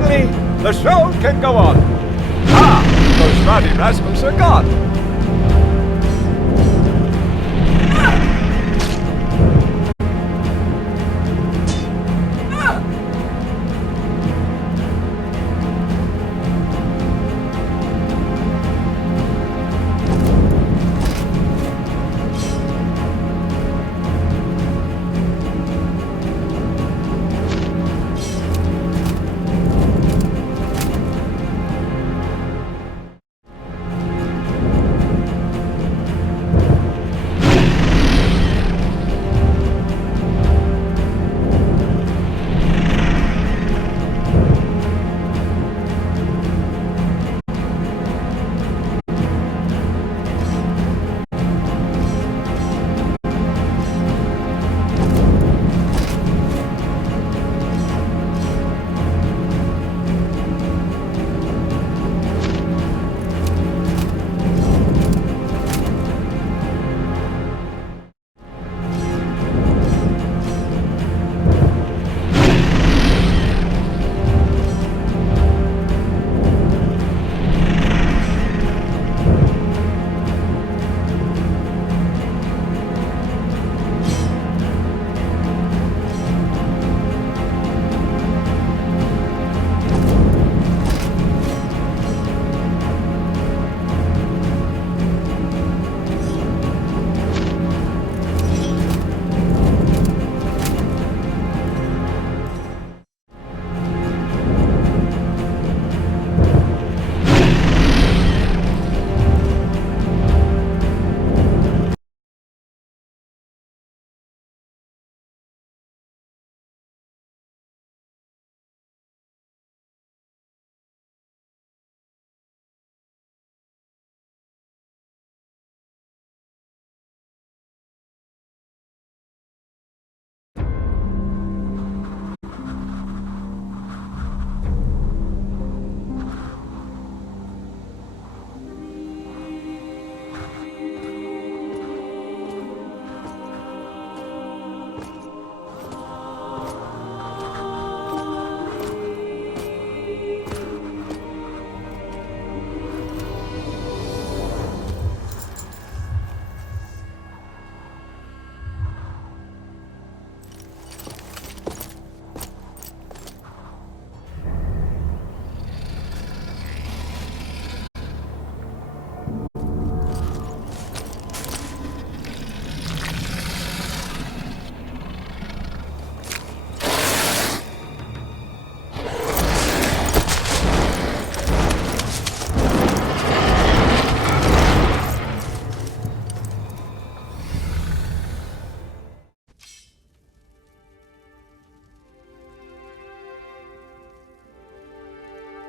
finally, the show can go on. Ah, those rowdy rascals are gone.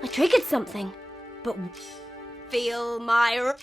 I triggered something, but feel my...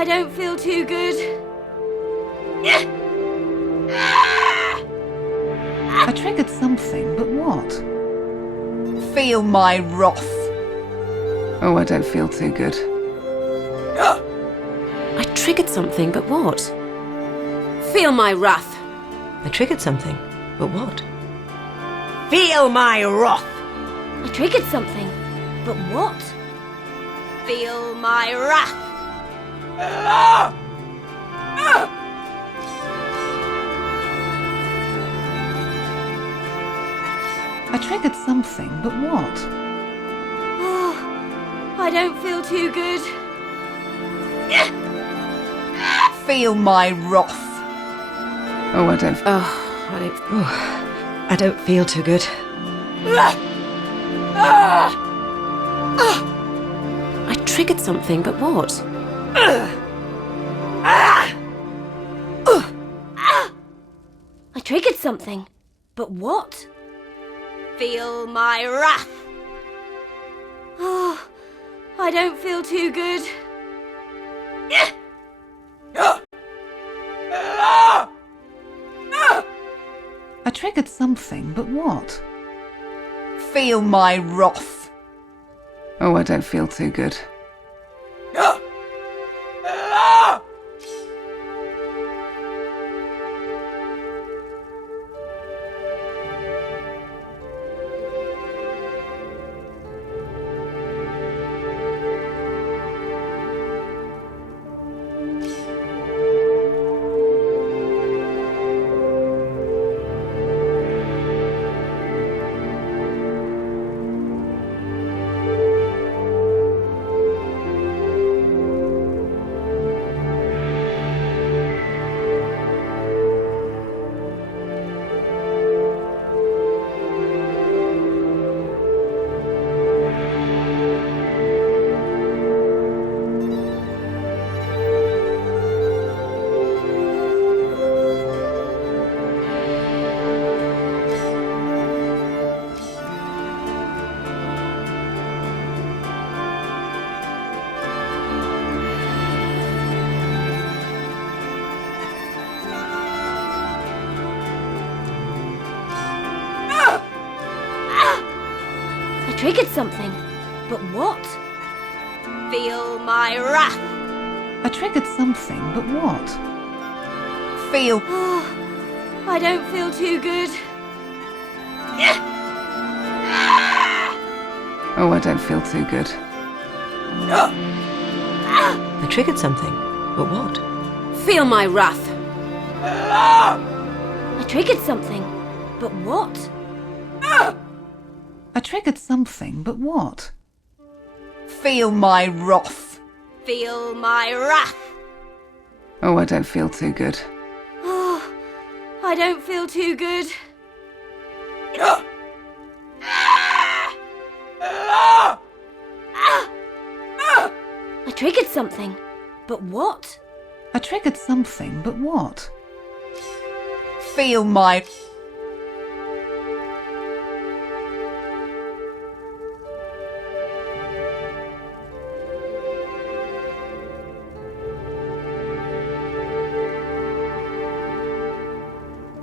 I don't feel too good. I triggered something, but what? Feel my wrath. Oh, I don't feel too good. I triggered something, but what? Feel my wrath. I triggered something, but what? Feel my wrath. I triggered something, but what? Feel my wrath. I triggered something, but what? Oh, I don't feel too good. Feel my wrath. Oh, I don't. I don't feel too good. I triggered something, but what? I triggered something, but what? Feel my wrath. Oh, I don't feel too good. I triggered something, but what? Feel my wrath. Oh, I don't feel too good. I triggered something, but what? Feel my wrath. I triggered something, but what? Feel. Oh, I don't feel too good. Oh, I don't feel too good. I triggered something, but what? Feel my wrath. I triggered something, but what? I triggered something, but what? Feel my wrath. Feel my wrath. Oh, I don't feel too good. Oh, I don't feel too good. I triggered something, but what? I triggered something, but what? Feel my.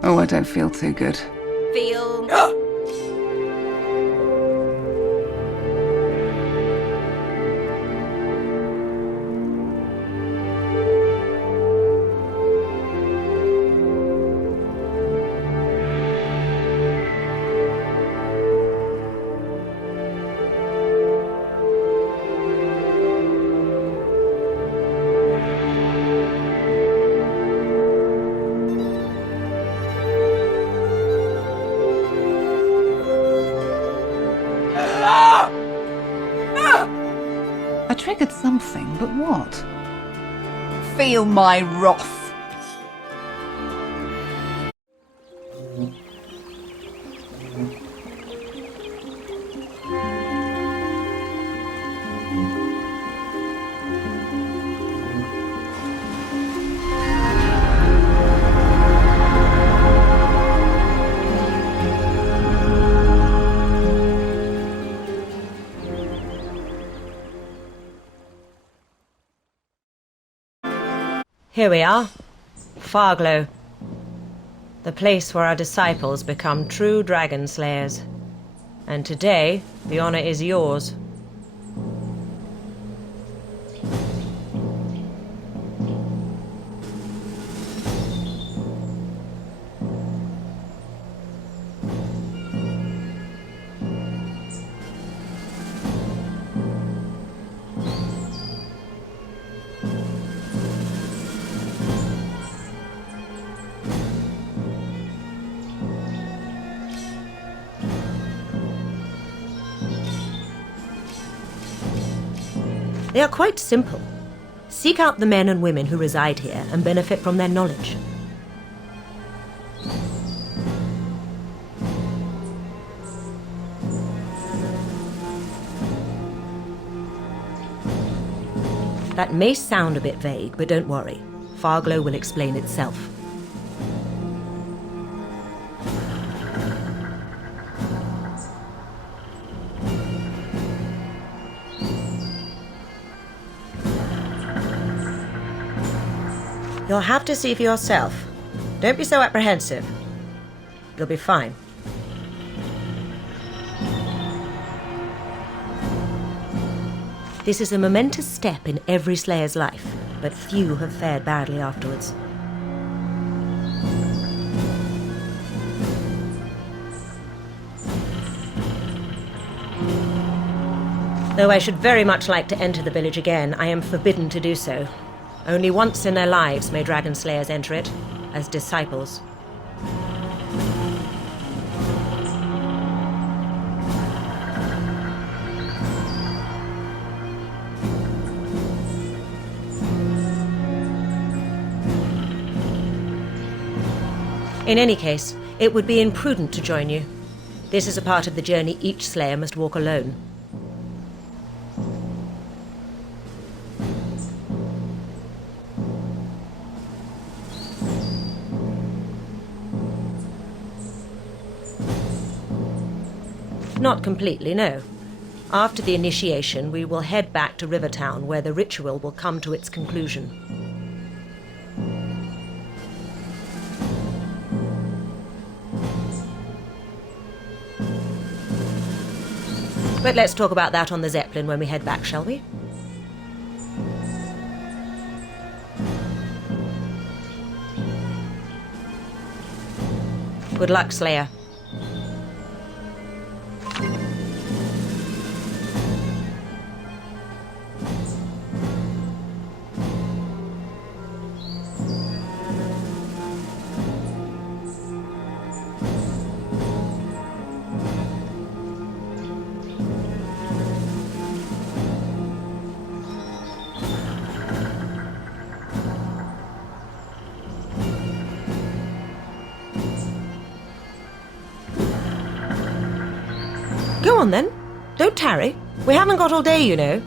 Oh, I don't feel too good. Feel. I triggered something, but what? Feel my wrath. Here we are. Farglow. The place where our disciples become true dragon slayers. And today, the honor is yours. They are quite simple. Seek out the men and women who reside here and benefit from their knowledge. That may sound a bit vague, but don't worry. Farglow will explain itself. You'll have to see for yourself. Don't be so apprehensive. You'll be fine. This is a momentous step in every Slayer's life, but few have fared badly afterwards. Though I should very much like to enter the village again, I am forbidden to do so. Only once in their lives may dragon slayers enter it, as disciples. In any case, it would be imprudent to join you. This is a part of the journey each slayer must walk alone. Not completely, no. After the initiation, we will head back to Rivertown, where the ritual will come to its conclusion. But let's talk about that on the Zeppelin when we head back, shall we? Good luck, Slayer. Go on then. Don't tarry. We haven't got all day, you know.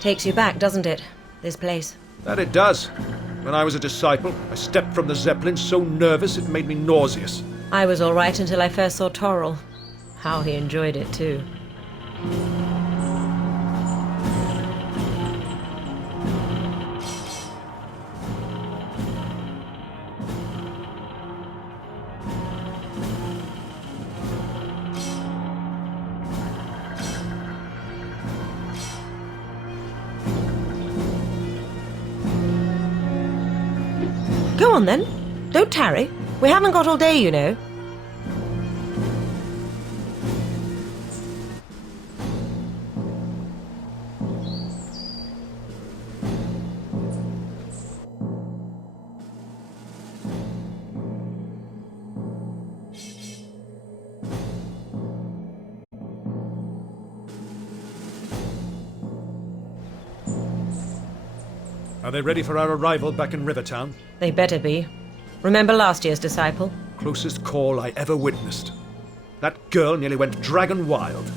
Takes you back, doesn't it? This place. That it does. When I was a disciple, I stepped from the Zeppelin so nervous it made me nauseous. I was all right until I first saw Torrell. How he enjoyed it, too. Go on then. Don't tarry. We haven't got all day, you know. Are they ready for our arrival back in Rivertown? They better be. Remember last year's disciple? Closest call I ever witnessed. That girl nearly went dragon wild.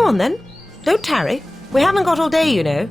Go on then. Don't tarry. We haven't got all day, you know.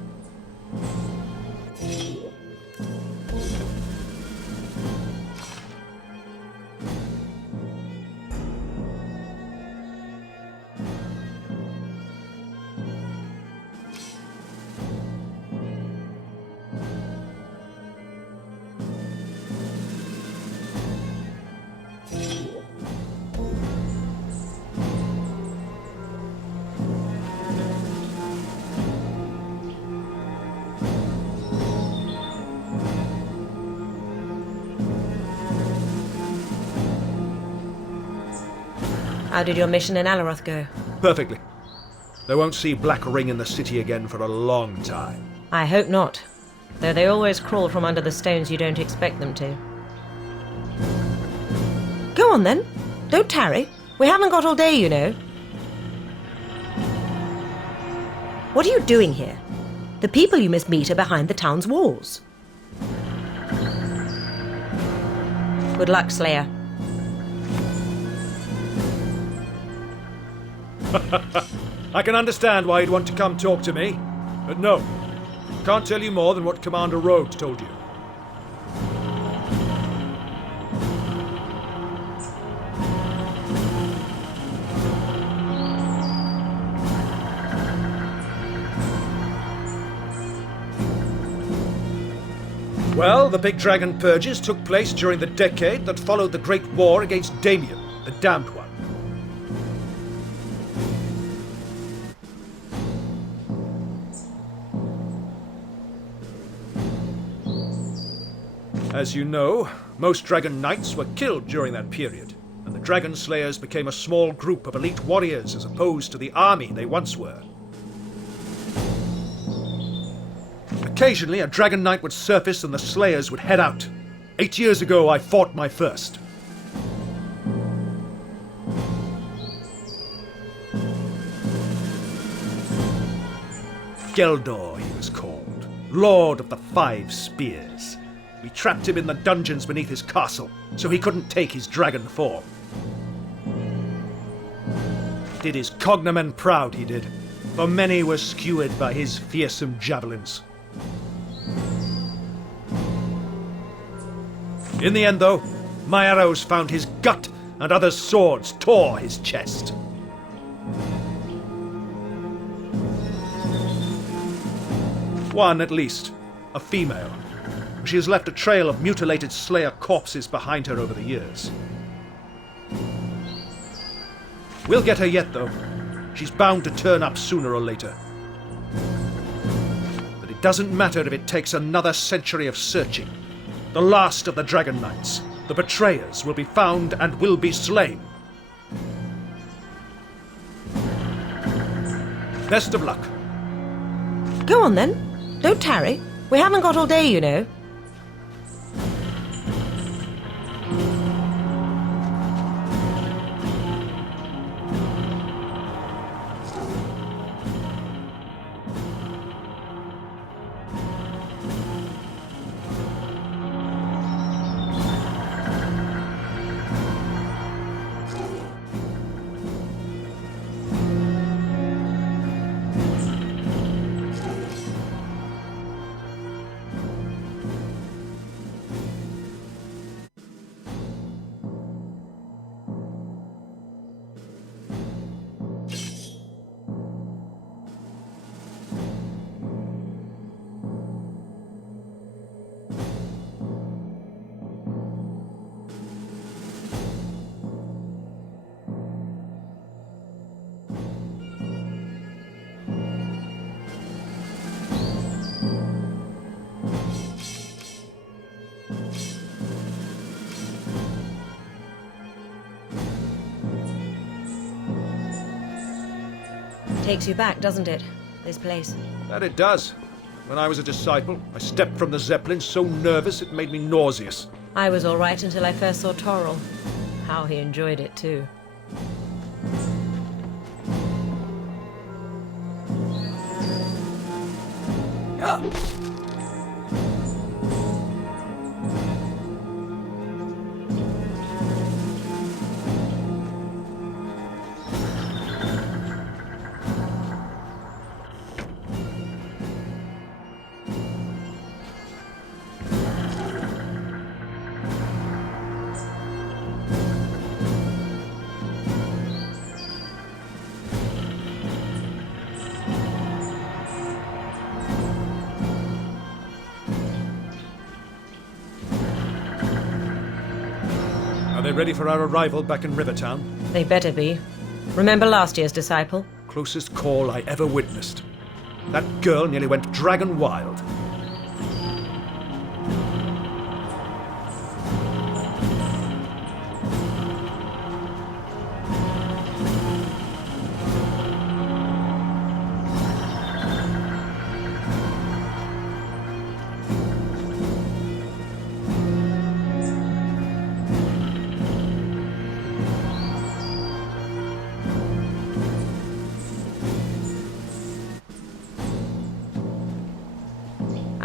How did your mission in Alaroth go? Perfectly. They won't see Black Ring in the city again for a long time. I hope not. Though they always crawl from under the stones you don't expect them to. Go on then. Don't tarry. We haven't got all day, you know. What are you doing here? The people you must meet are behind the town's walls. Good luck, Slayer. I can understand why you'd want to come talk to me, but no. Can't tell you more than what Commander Rhodes told you. Well, the Big Dragon Purges took place during the decade that followed the Great War against Damien, the Damned One. As you know, most Dragon Knights were killed during that period, and the Dragon Slayers became a small group of elite warriors as opposed to the army they once were. Occasionally, a Dragon Knight would surface and the Slayers would head out. 8 years ago, I fought my first. Geldor, he was called, Lord of the Five Spears. We trapped him in the dungeons beneath his castle, so he couldn't take his dragon form. Did his cognomen proud, he did, for many were skewered by his fearsome javelins. In the end, though, my arrows found his gut, and others' swords tore his chest. One, at least, a female. She has left a trail of mutilated Slayer corpses behind her over the years. We'll get her yet, though. She's bound to turn up sooner or later. But it doesn't matter if it takes another century of searching. The last of the Dragon Knights, the betrayers, will be found and will be slain. Best of luck. Go on then. Don't tarry. We haven't got all day, you know. Takes you back, doesn't it? This place. That it does. When I was a disciple, I stepped from the Zeppelin so nervous it made me nauseous. I was all right until I first saw Torrell. How he enjoyed it, too. they ready for our arrival back in Rivertown? They better be. Remember last year's disciple? Closest call I ever witnessed. That girl nearly went dragon wild.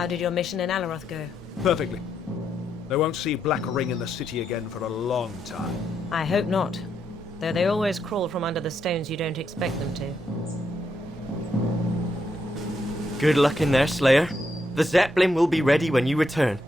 How did your mission in Alaroth go? Perfectly. They won't see Black Ring in the city again for a long time. I hope not. Though they always crawl from under the stones you don't expect them to. Good luck in there, Slayer. The Zeppelin will be ready when you return.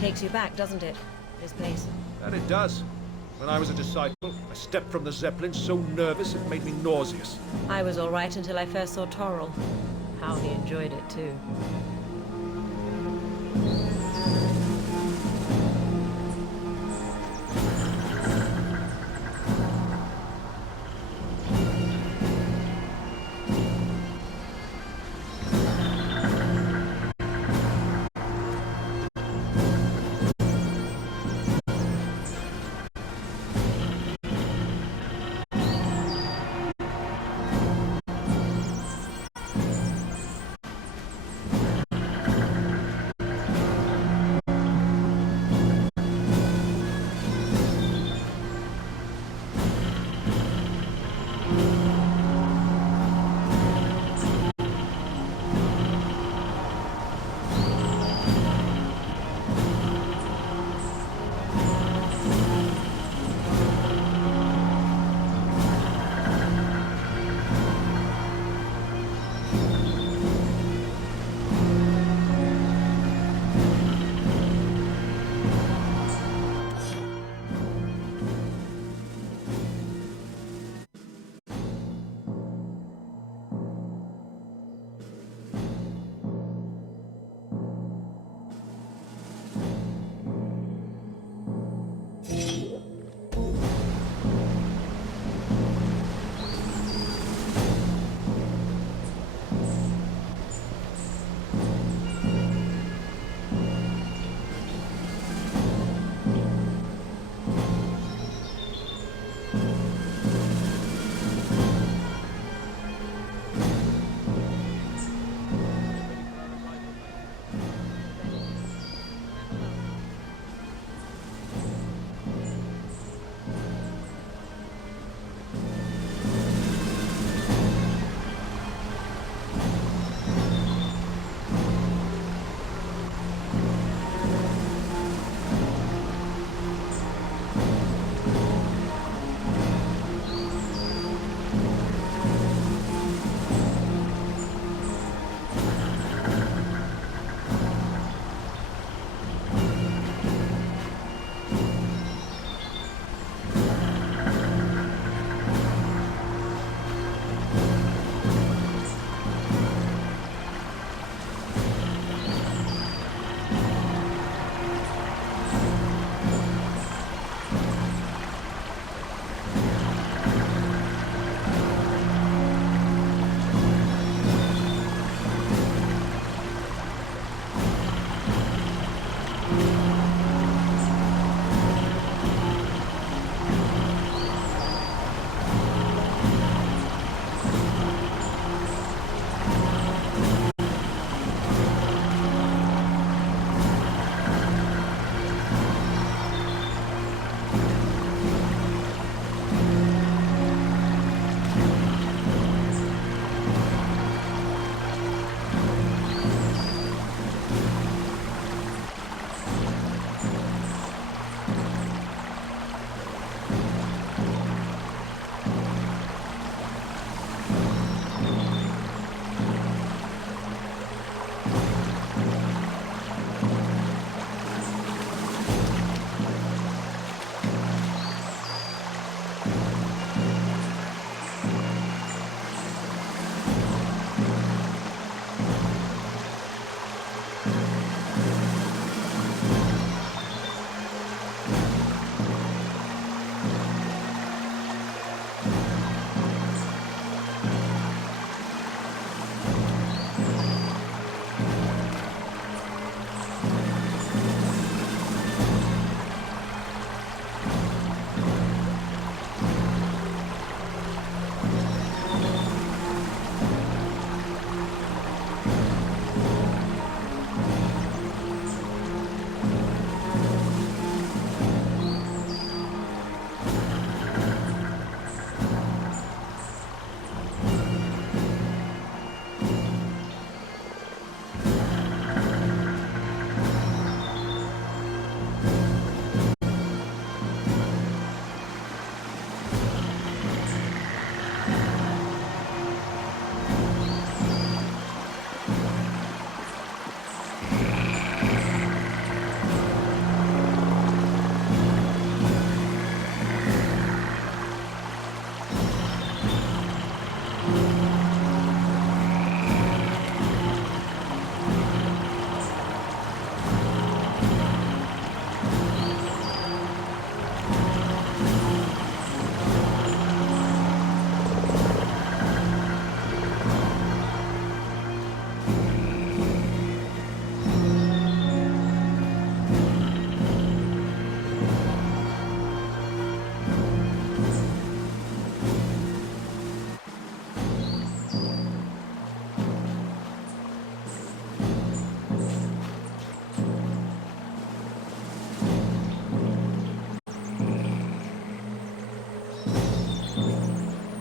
Takes you back, doesn't it? This place. That it does. When I was a disciple, I stepped from the Zeppelin so nervous it made me nauseous. I was all right until I first saw Torrell. How he enjoyed it, too.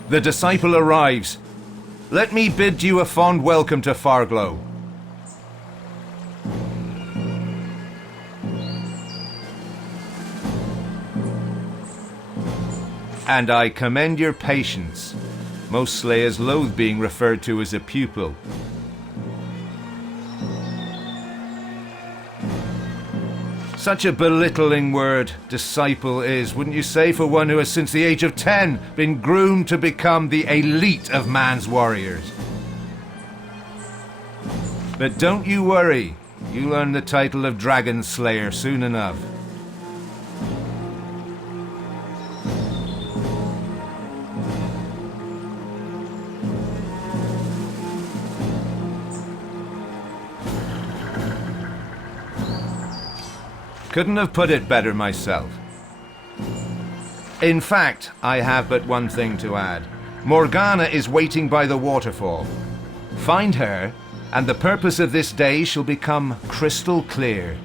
The disciple arrives. Let me bid you a fond welcome to Farglow. And I commend your patience. Most slayers loathe being referred to as a pupil. Such a belittling word, disciple is, wouldn't you say, for one who has since the age of 10 been groomed to become the elite of man's warriors. But don't you worry, you'll earn the title of Dragon Slayer soon enough. Couldn't have put it better myself. In fact, I have but one thing to add. Morgana is waiting by the waterfall. Find her, and the purpose of this day shall become crystal clear.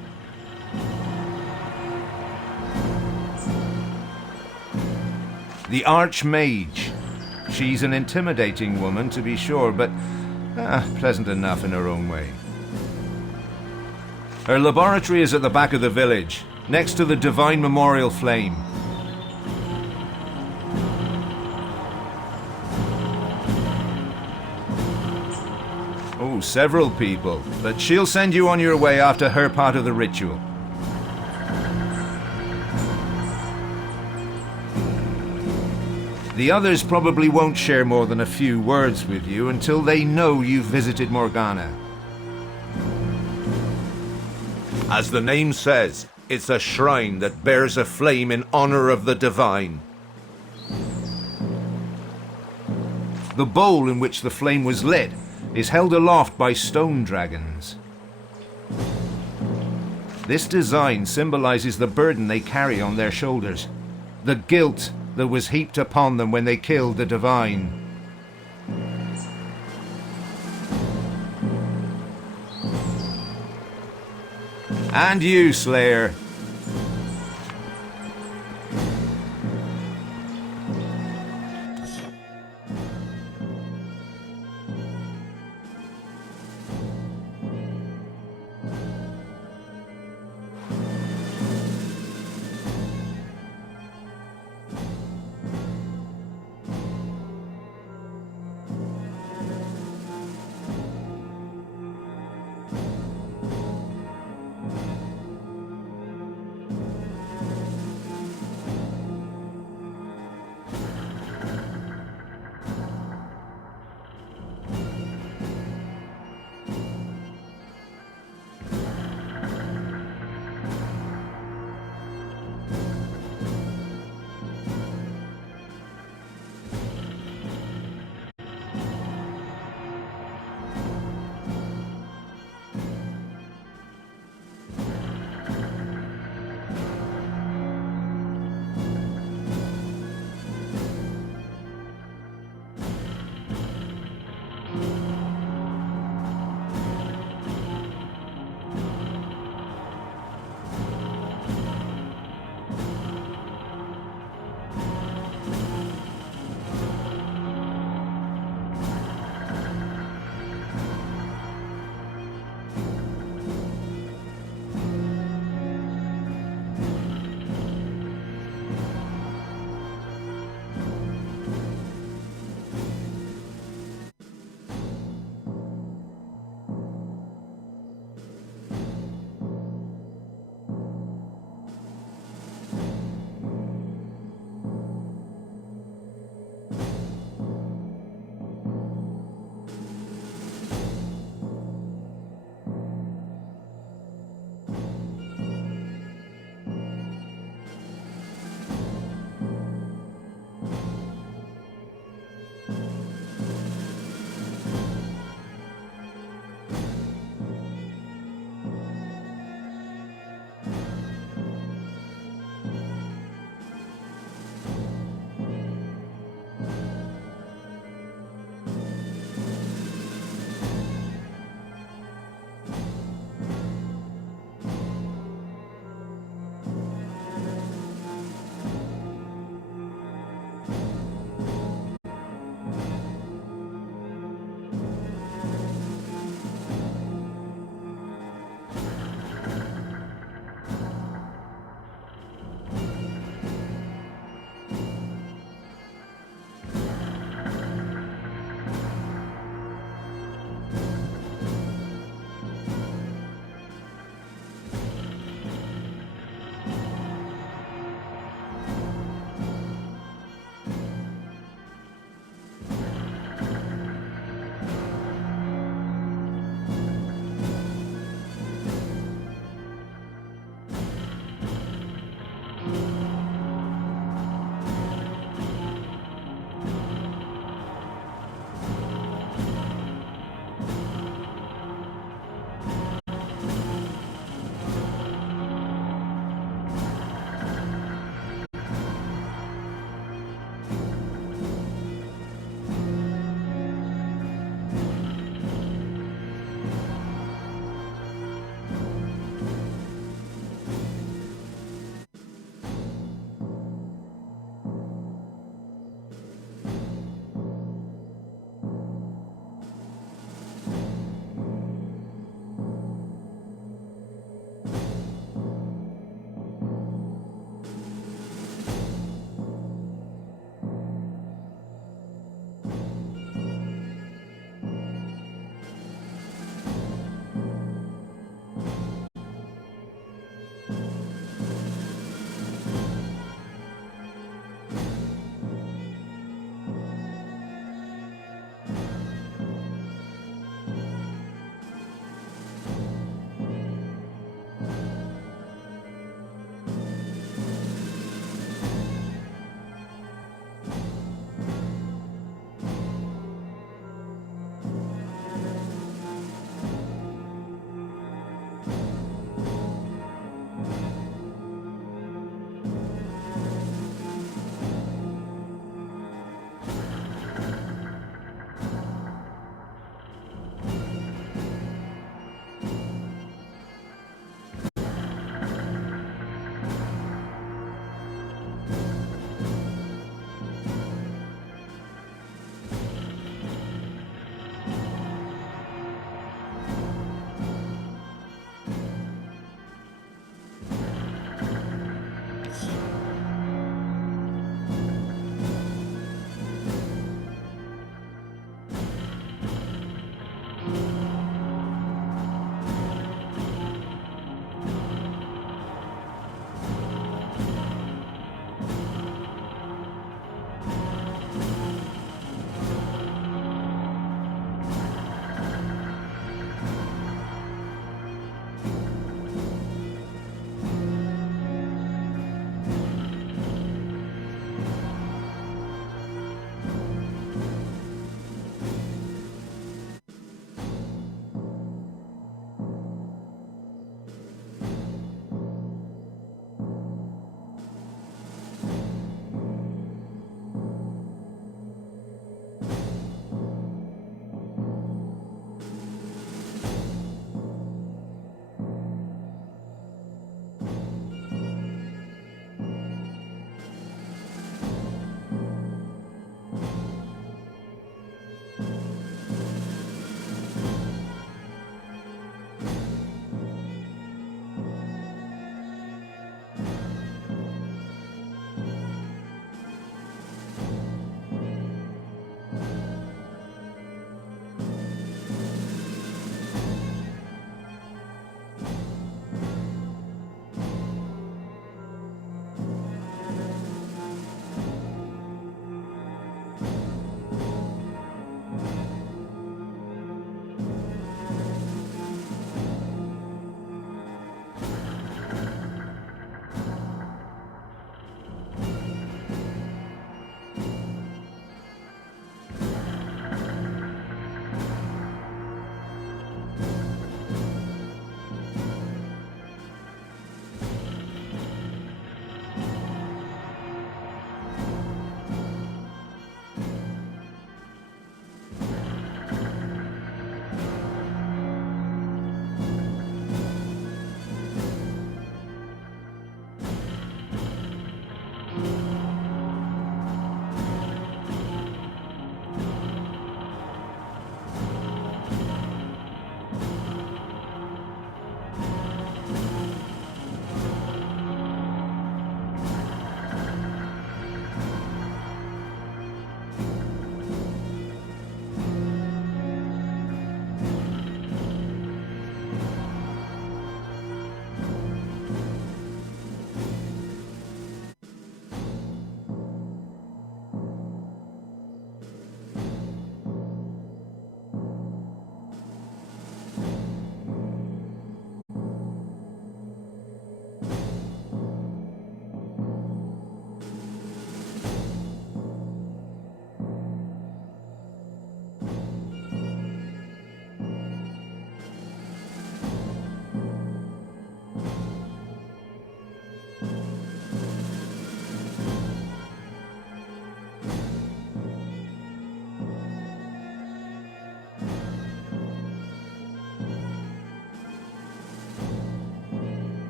The Archmage. She's an intimidating woman, to be sure, but pleasant enough in her own way. Her laboratory is at the back of the village, next to the Divine Memorial Flame. Oh, several people, but she'll send you on your way after her part of the ritual. The others probably won't share more than a few words with you until they know you've visited Morgana. As the name says, it's a shrine that bears a flame in honor of the divine. The bowl in which the flame was lit is held aloft by stone dragons. This design symbolizes the burden they carry on their shoulders, the guilt that was heaped upon them when they killed the divine. And you, Slayer.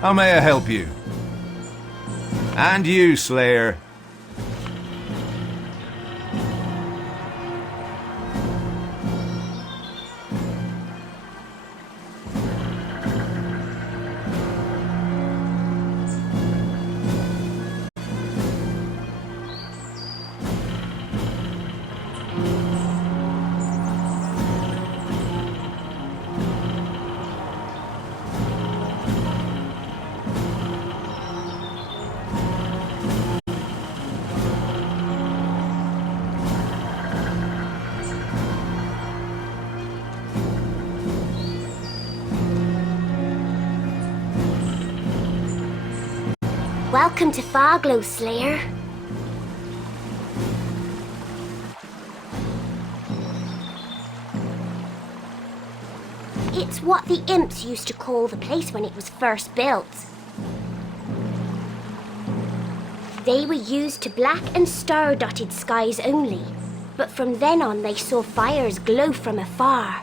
How may I help you? And you, Slayer. Welcome to Farglow, Slayer. It's what the imps used to call the place when it was first built. They were used to black and star-dotted skies only, but from then on they saw fires glow from afar.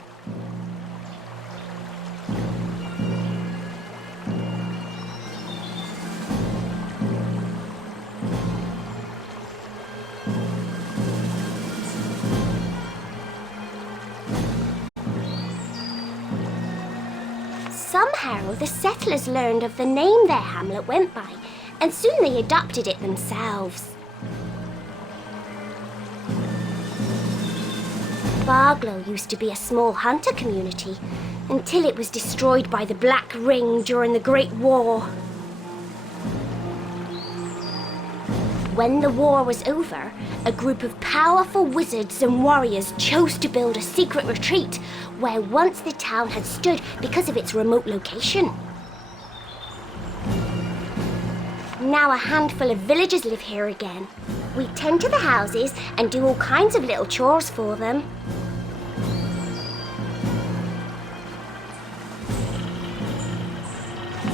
Somehow, the settlers learned of the name their hamlet went by, and soon they adopted it themselves. Farglow used to be a small hunter community, until it was destroyed by the Black Ring during the Great War. When the war was over, a group of powerful wizards and warriors chose to build a secret retreat where once the town had stood because of its remote location. Now a handful of villagers live here again. We tend to the houses and do all kinds of little chores for them.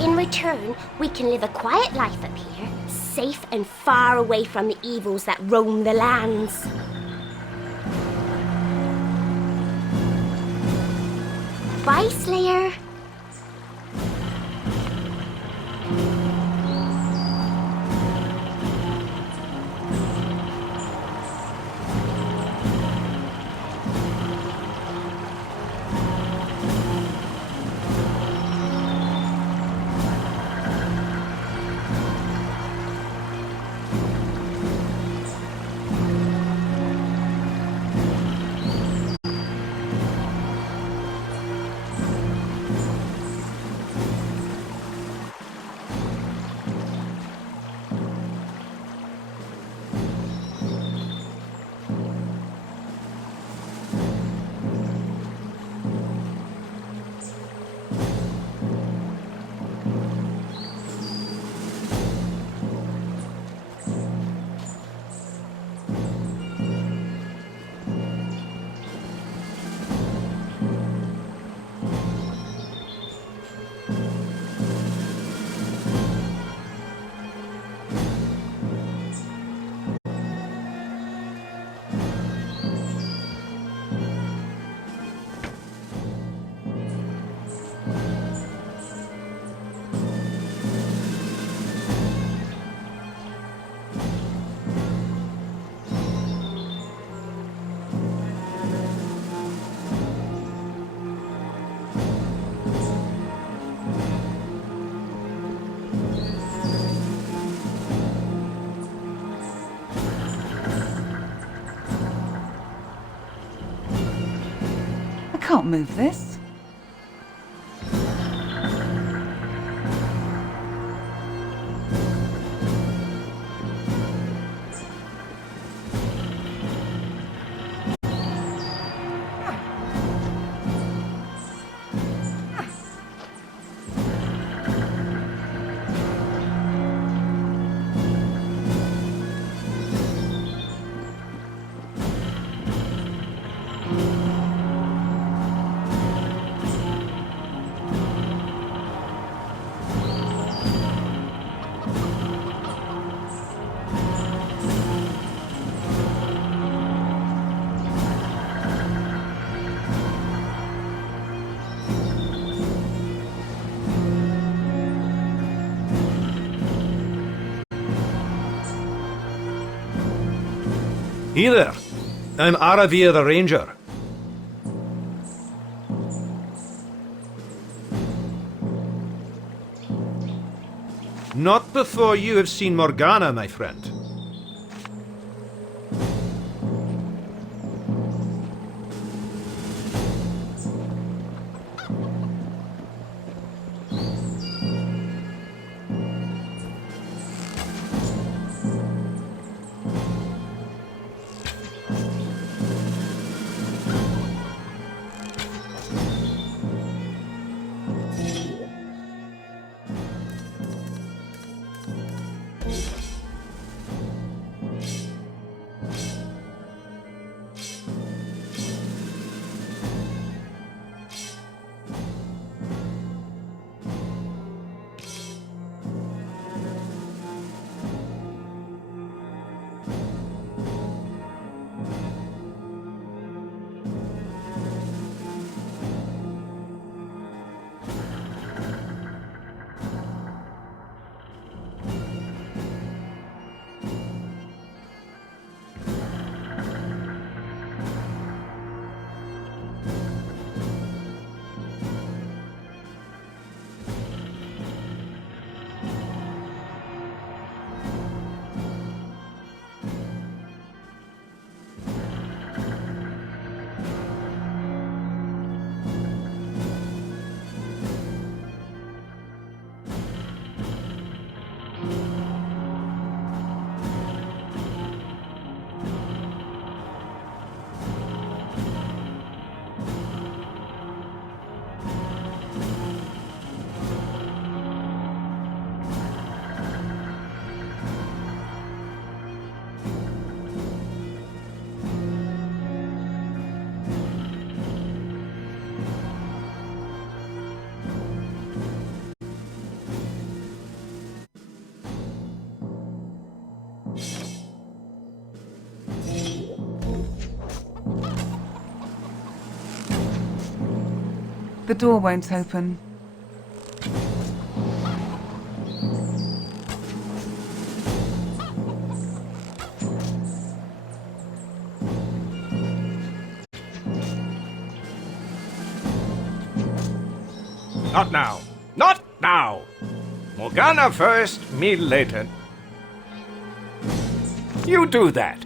In return, we can live a quiet life up here, safe and far away from the evils that roam the lands. Bye, Slayer. I can't move this. Hey there. I'm Aravir the Ranger. Not before you have seen Morgana, my friend. The door won't open. Not now. Not now! Morgana first, me later. You do that.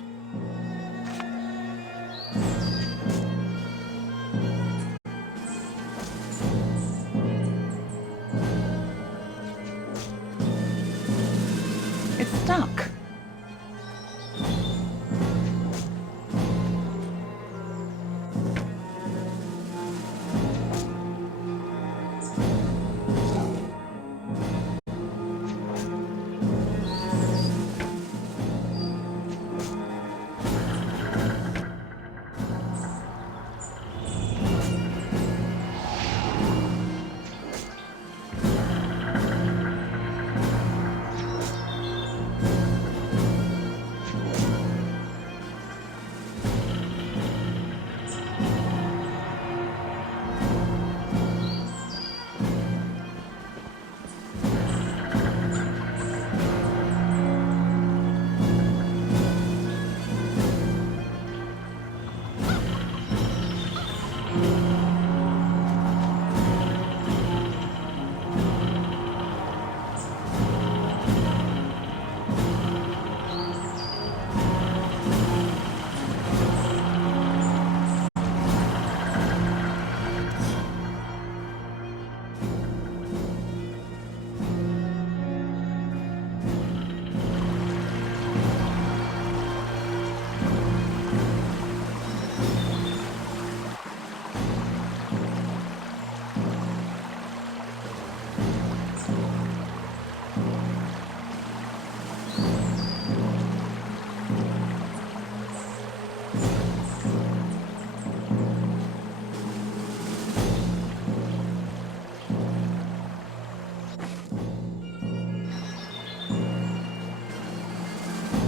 It's stuck.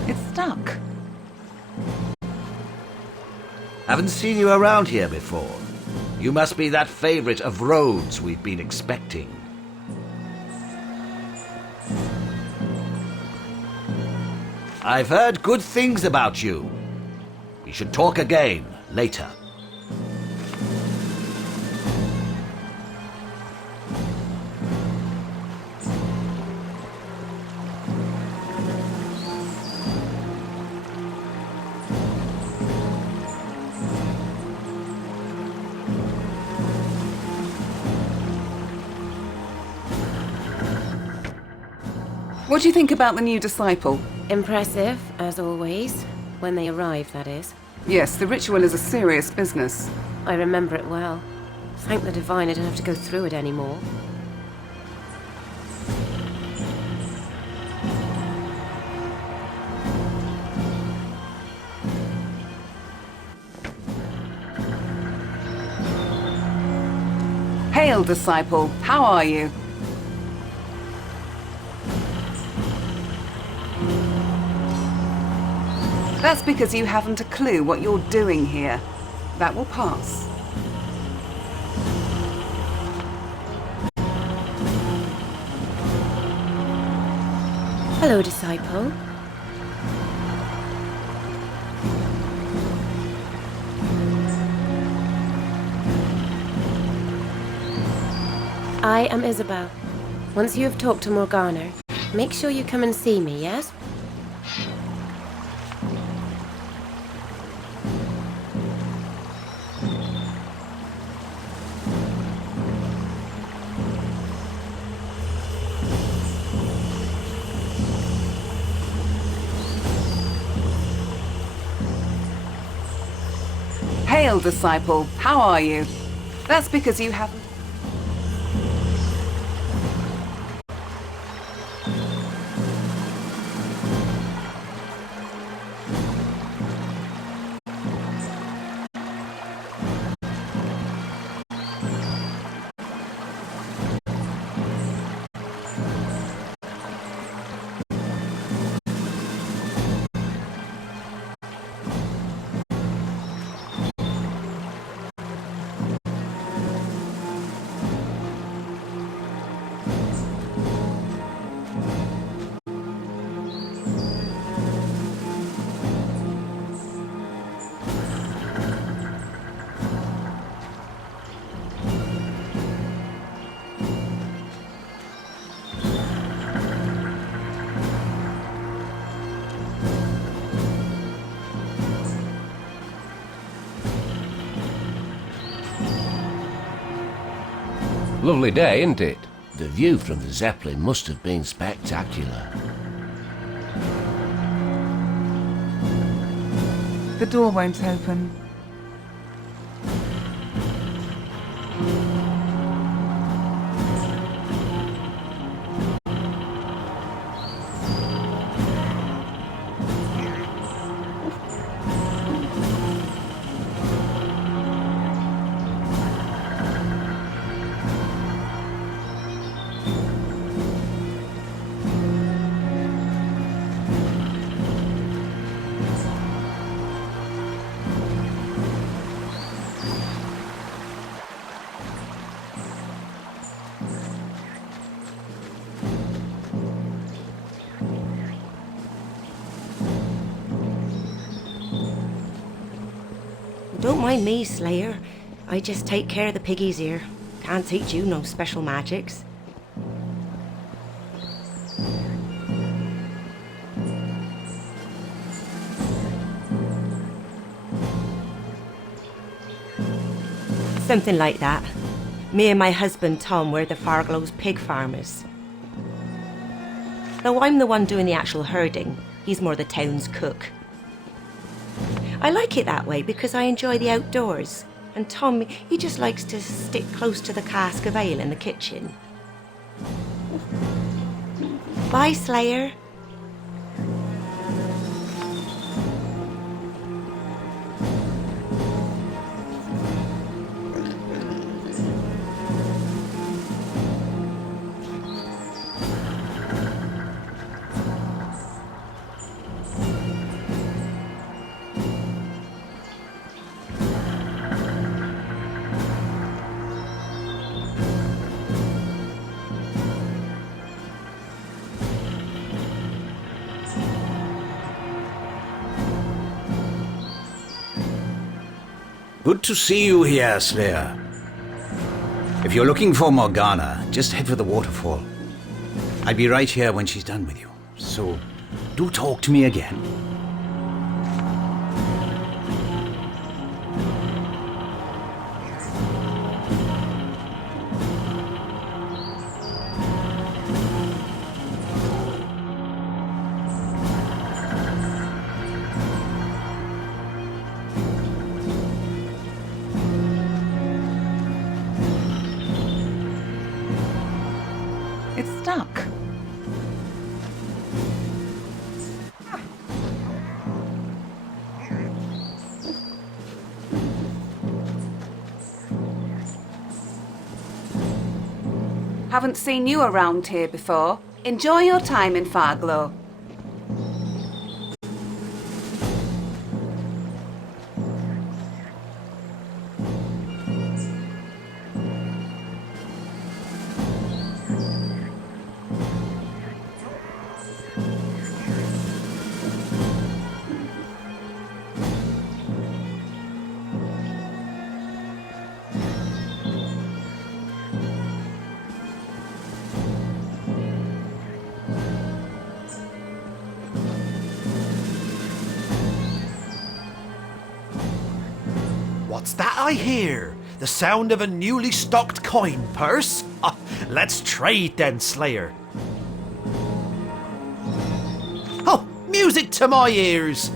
It's stuck. Haven't seen you around here before. You must be that favorite of Rhodes we've been expecting. I've heard good things about you. We should talk again later. What do you think about the new disciple? Impressive, as always. When they arrive, that is. Yes, the ritual is a serious business. I remember it well. Thank the Divine I don't have to go through it anymore. Hail, disciple. How are you? That's because you haven't a clue what you're doing here. That will pass. Hello, disciple. I am Isabel. Once you have talked to Morgana, make sure you come and see me, yes? Hail, disciple. How are you? That's because you haven't... Lovely day, isn't it? The view from the Zeppelin must have been spectacular. The door won't open. Don't mind me, Slayer. I just take care of the piggies here. Can't teach you no special magics. Something like that. Me and my husband Tom were the Farglow's pig farmers. Though I'm the one doing the actual herding, he's more the town's cook. I like it that way because I enjoy the outdoors. And Tom, he just likes to stick close to the cask of ale in the kitchen. Bye, Slayer. Good to see you here, Slayer. If you're looking for Morgana, just head for the waterfall. I'll be right here when she's done with you. So, do talk to me again. It's stuck. Haven't seen you around here before. Enjoy your time in Farglow. What's that I hear? The sound of a newly stocked coin purse? Let's trade then, Slayer. Oh, music to my ears!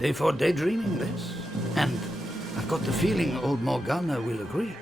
Day for daydreaming this, and I've got the feeling old Morgana will agree.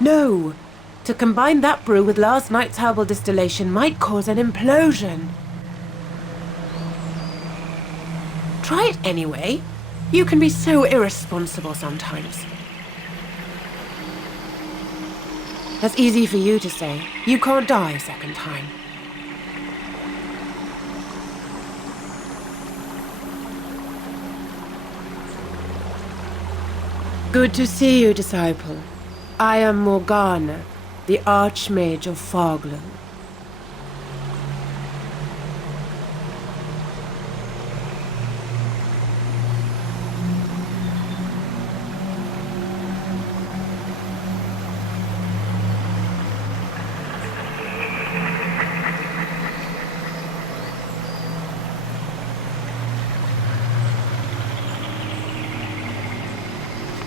No! To combine that brew with last night's herbal distillation might cause an implosion. Try it anyway. You can be so irresponsible sometimes. That's easy for you to say. You can't die a second time. Good to see you, disciple. I am Morgana, the Archmage of Foglow.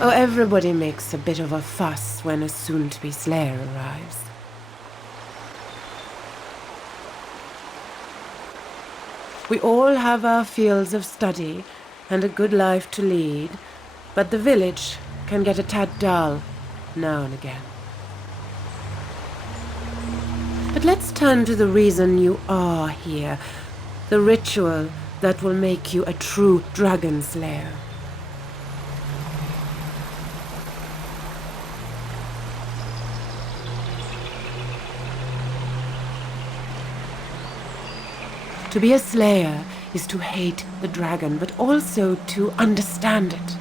Oh, everybody makes a bit of a fuss when a soon-to-be slayer arrives. We all have our fields of study and a good life to lead, but the village can get a tad dull now and again. But let's turn to the reason you are here, the ritual that will make you a true dragon slayer. To be a slayer is to hate the dragon, but also to understand it.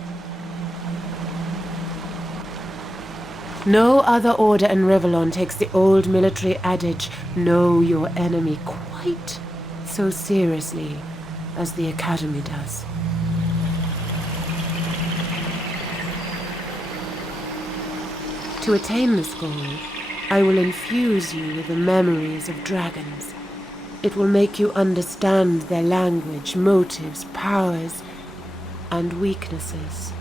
No other order in Rivellon takes the old military adage, know your enemy, quite so seriously as the Academy does. To attain this goal, I will infuse you with the memories of dragons. It will make you understand their language, motives, powers, and weaknesses.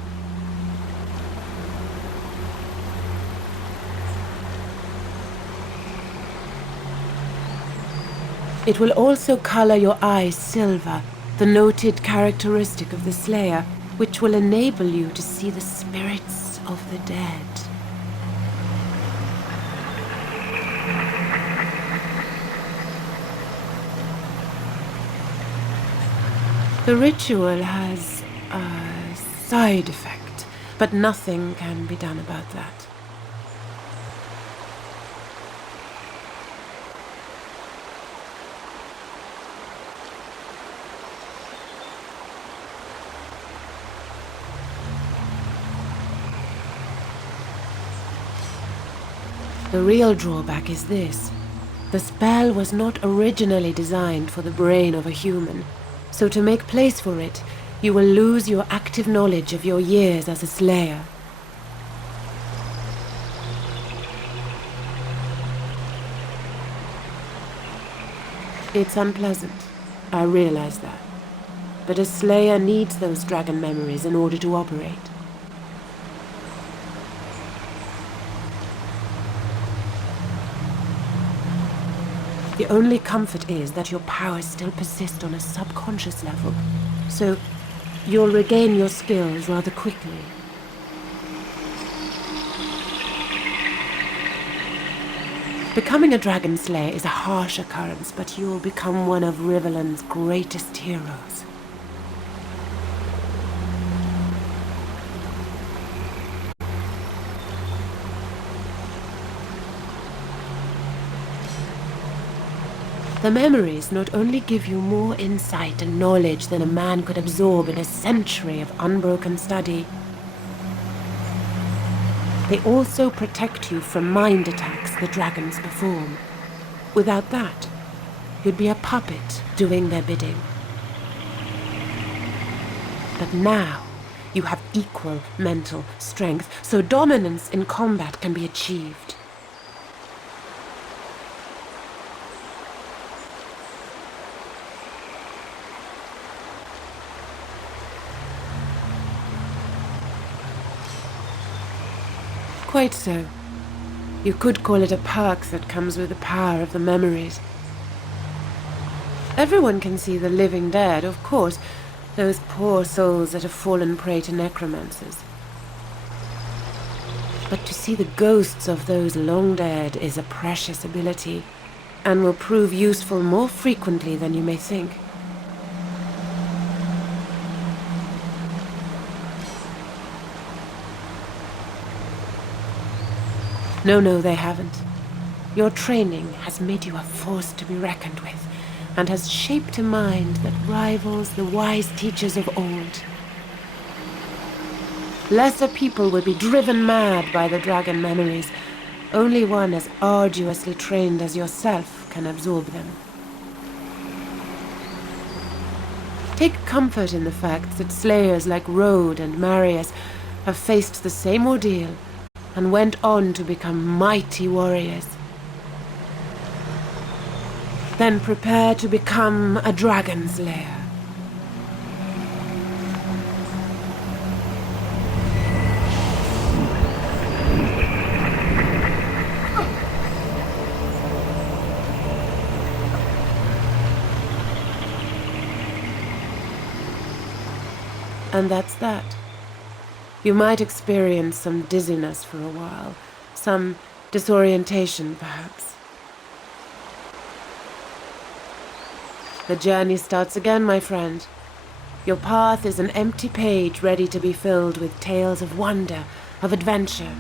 It will also color your eyes silver, the noted characteristic of the Slayer, which will enable you to see the spirits of the dead. The ritual has a side effect, but nothing can be done about that. The real drawback is this. The spell was not originally designed for the brain of a human. So to make place for it, you will lose your active knowledge of your years as a slayer. It's unpleasant, I realize that. But a slayer needs those dragon memories in order to operate. The only comfort is that your powers still persist on a subconscious level, so you'll regain your skills rather quickly. Becoming a dragon slayer is a harsh occurrence, but you'll become one of Rivellon's greatest heroes. The memories not only give you more insight and knowledge than a man could absorb in a century of unbroken study, they also protect you from mind attacks the dragons perform. Without that, you'd be a puppet doing their bidding. But now, You have equal mental strength, so dominance in combat can be achieved. Quite so. You could call it a perk that comes with the power of the memories. Everyone can see the living dead, of course, those poor souls that have fallen prey to necromancers. But to see the ghosts of those long dead is a precious ability, and will prove useful more frequently than you may think. No, they haven't. Your training has made you a force to be reckoned with, and has shaped a mind that rivals the wise teachers of old. Lesser people would be driven mad by the dragon memories. Only one as arduously trained as yourself can absorb them. Take comfort in the fact that slayers like Rode and Marius have faced the same ordeal and went on to become mighty warriors. Then prepare to become a dragon slayer. And that's that. You might experience some dizziness for a while, some disorientation perhaps. The journey starts again, my friend. Your path is an empty page ready to be filled with tales of wonder, of adventure.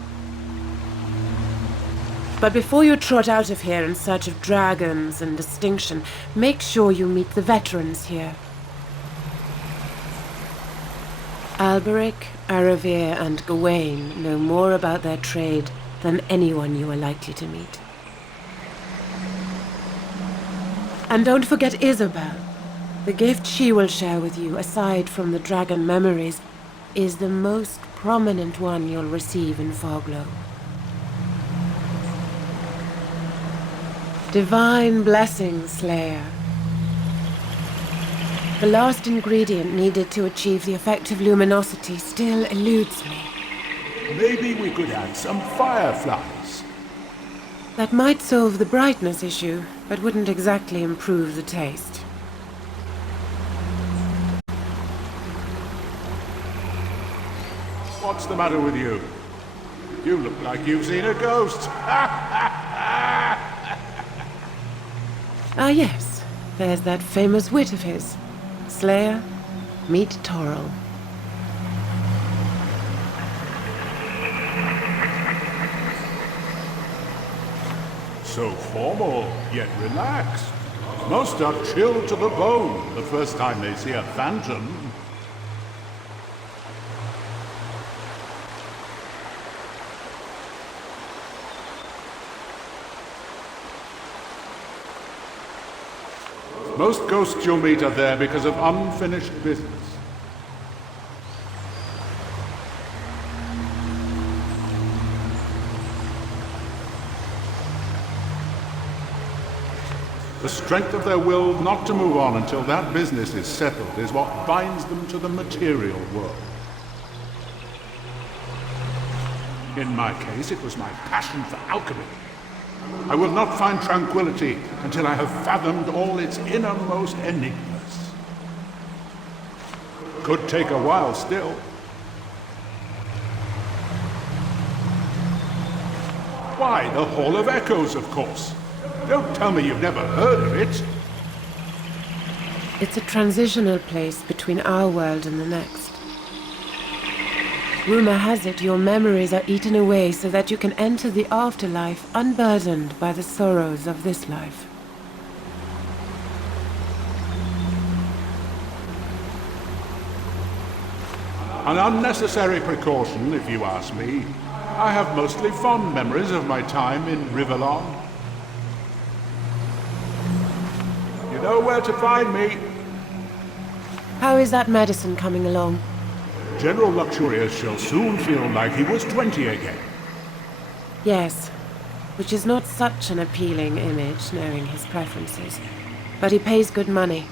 But before you trot out of here in search of dragons and distinction, make sure you meet the veterans here. Alberic, Aravir, and Gawain know more about their trade than anyone you are likely to meet. And don't forget Isabel. The gift she will share with you, aside from the dragon memories, is the most prominent one you'll receive in Foglow. Divine blessings, Slayer. The last ingredient needed to achieve the effective luminosity still eludes me. Maybe we could add some fireflies. That might solve the brightness issue, but wouldn't exactly improve the taste. What's the matter with you? You look like you've seen a ghost. Ah yes, there's that famous wit of his. Slayer, meet Torrell. So formal, yet relaxed. Most are chilled to the bone the first time they see a phantom. Most ghosts you'll meet are there because of unfinished business. The strength of their will not to move on until that business is settled is what binds them to the material world. In my case, it was my passion for alchemy. I will not find tranquility until I have fathomed all its innermost enigmas. Could take a while still. Why, the Hall of Echoes, of course. Don't tell me you've never heard of it. It's a transitional place between our world and the next. Rumor has it your memories are eaten away so that you can enter the afterlife unburdened by the sorrows of this life. An unnecessary precaution, if you ask me. I have mostly fond memories of my time in Rivellon. You know where to find me. How is that medicine coming along? General Luxurious shall soon feel like he was 20 again. Yes, which is not such an appealing image, knowing his preferences. But he pays good money.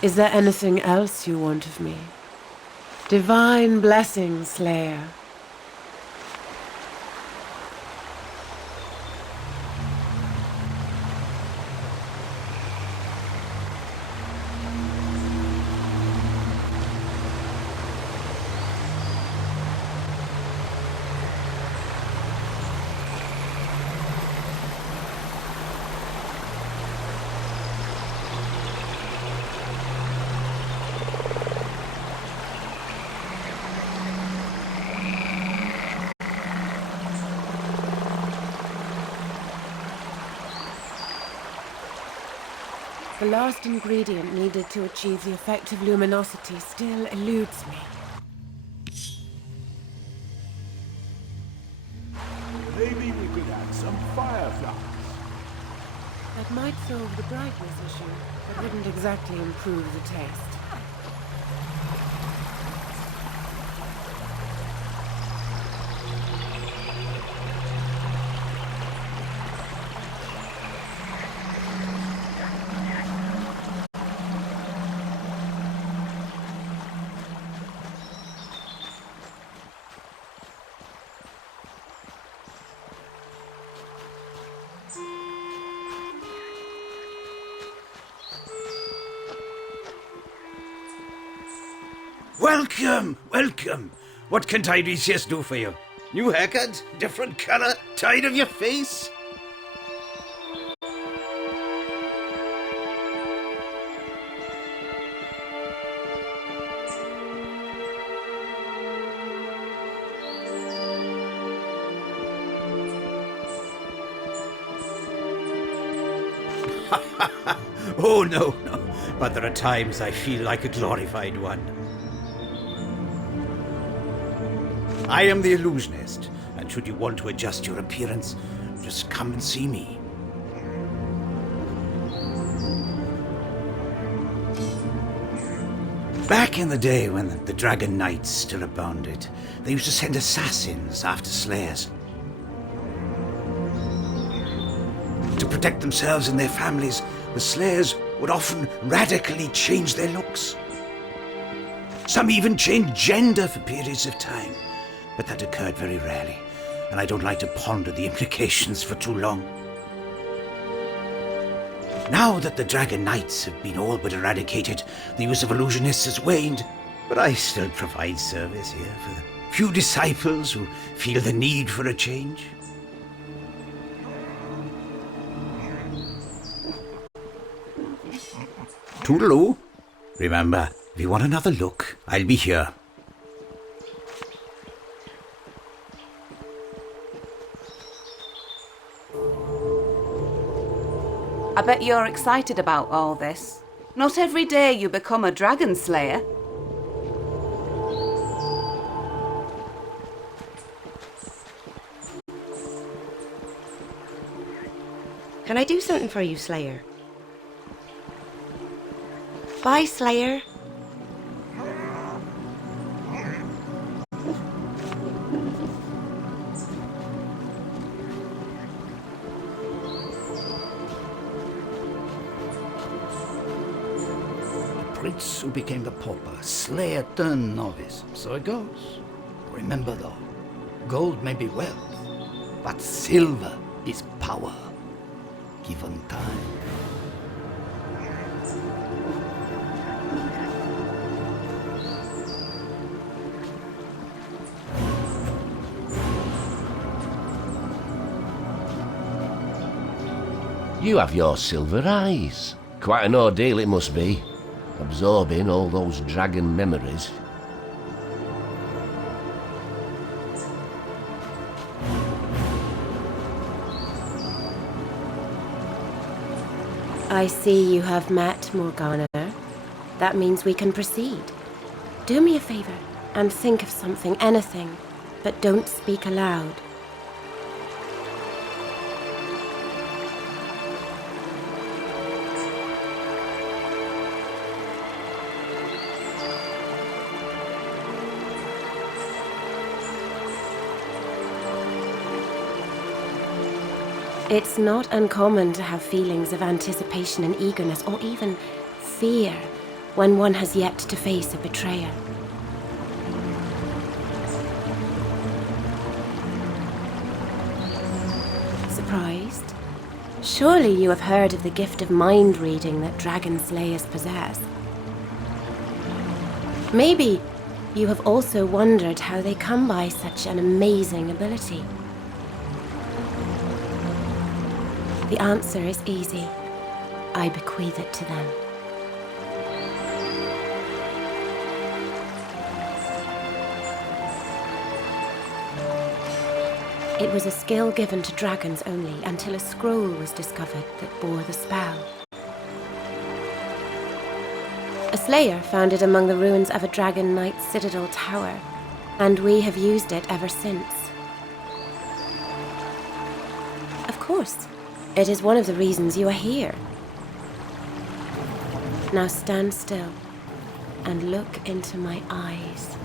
Is there anything else you want of me? Divine blessings, Slayer. The last ingredient needed to achieve the effect of luminosity still eludes me. Maybe we could add some fireflies. That might solve the brightness issue, but wouldn't exactly improve the taste. Welcome, welcome. What can Tiresias do for you? New haircut? Different color? Tired of your face? Oh, no. But there are times I feel like a glorified one. I am the illusionist, and should you want to adjust your appearance, just come and see me. Back in the day when the Dragon Knights still abounded, they used to send assassins after slayers. To protect themselves and their families, the slayers would often radically change their looks. Some even changed gender for periods of time. But that occurred very rarely, and I don't like to ponder the implications for too long. Now that the Dragon Knights have been all but eradicated, the use of illusionists has waned, but I still provide service here for the few disciples who feel the need for a change. Toodaloo. Remember, if you want another look, I'll be here. I bet you're excited about all this. Not every day you become a dragon slayer. Can I do something for you, Slayer? Bye, Slayer. Prince who became the pauper, slayer turned novice. So it goes. Remember though, gold may be wealth, but silver is power, given time. You have your silver eyes. Quite an ordeal it must be, absorbing all those dragon memories. I see you have met Morgana. That means we can proceed. Do me a favor and think of something, anything, but don't speak aloud. It's not uncommon to have feelings of anticipation and eagerness, or even fear, when one has yet to face a betrayer. Surprised? Surely you have heard of the gift of mind reading that dragon slayers possess. Maybe you have also wondered how they come by such an amazing ability. The answer is easy. I bequeath it to them. It was a skill given to dragons only until a scroll was discovered that bore the spell. A slayer found it among the ruins of a dragon knight's citadel tower, and we have used it ever since. Of course, it is one of the reasons you are here. Now stand still and look into my eyes.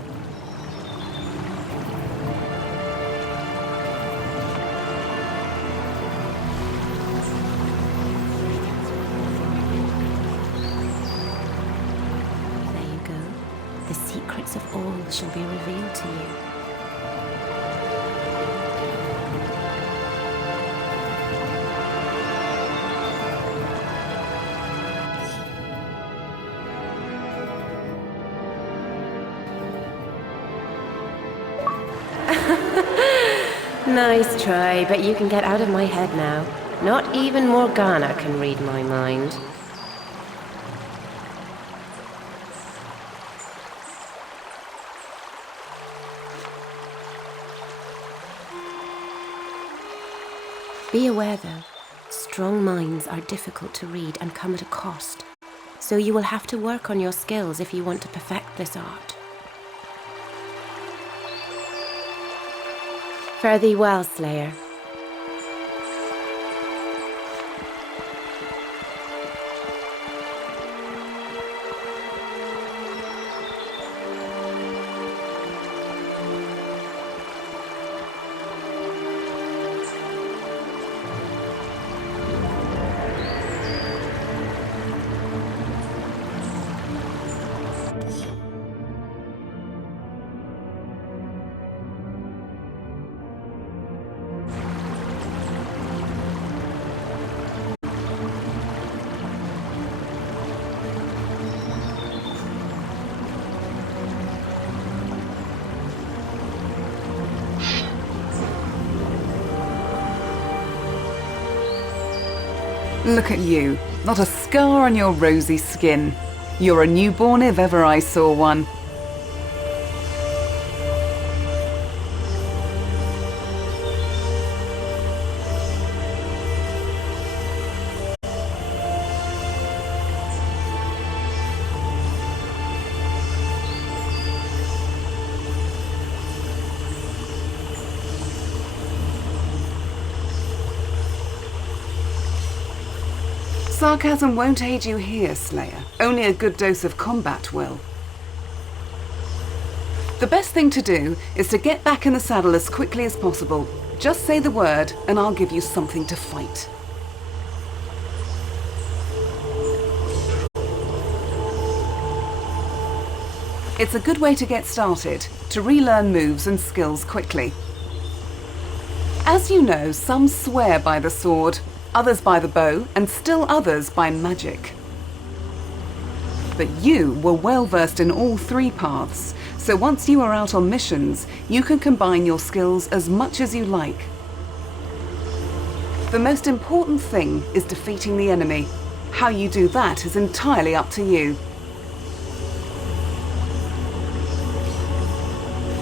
The secrets of all shall be revealed to you. Nice try, but you can get out of my head now. Not even Morgana can read my mind. Be aware, though, strong minds are difficult to read and come at a cost, so you will have to work on your skills if you want to perfect this art. Fare thee well, Slayer. Look at you, not a scar on your rosy skin. You're a newborn if ever I saw one. Sarcasm won't aid you here, Slayer. Only a good dose of combat will. The best thing to do is to get back in the saddle as quickly as possible. Just say the word, and I'll give you something to fight. It's a good way to get started, to relearn moves and skills quickly. As you know, some swear by the sword, others by the bow, and still others by magic. But you were well versed in all three paths, so once you are out on missions, you can combine your skills as much as you like. The most important thing is defeating the enemy. How you do that is entirely up to you.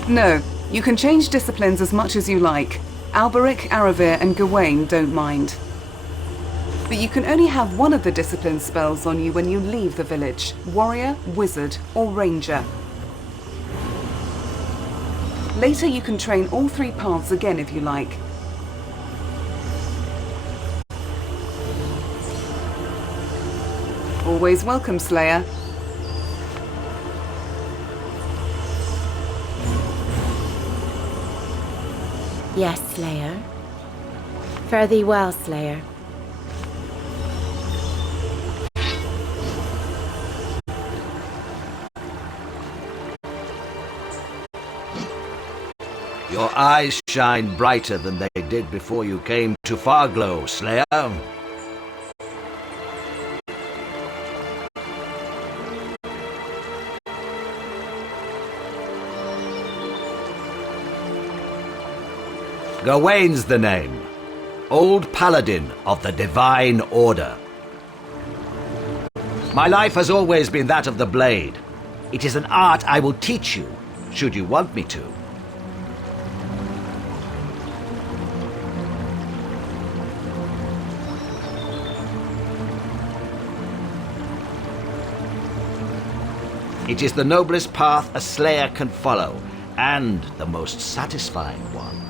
No, you can change disciplines as much as you like. Alberic, Aravir, and Gawain don't mind. But you can only have one of the discipline spells on you when you leave the village: warrior, wizard, or ranger. Later you can train all three paths again if you like. Always welcome, Slayer. Yes, Slayer. Fare thee well, Slayer. Your eyes shine brighter than they did before you came to Farglow, Slayer. Gawain's the name. Old Paladin of the Divine Order. My life has always been that of the blade. It is an art I will teach you, should you want me to. It is the noblest path a slayer can follow, and the most satisfying one.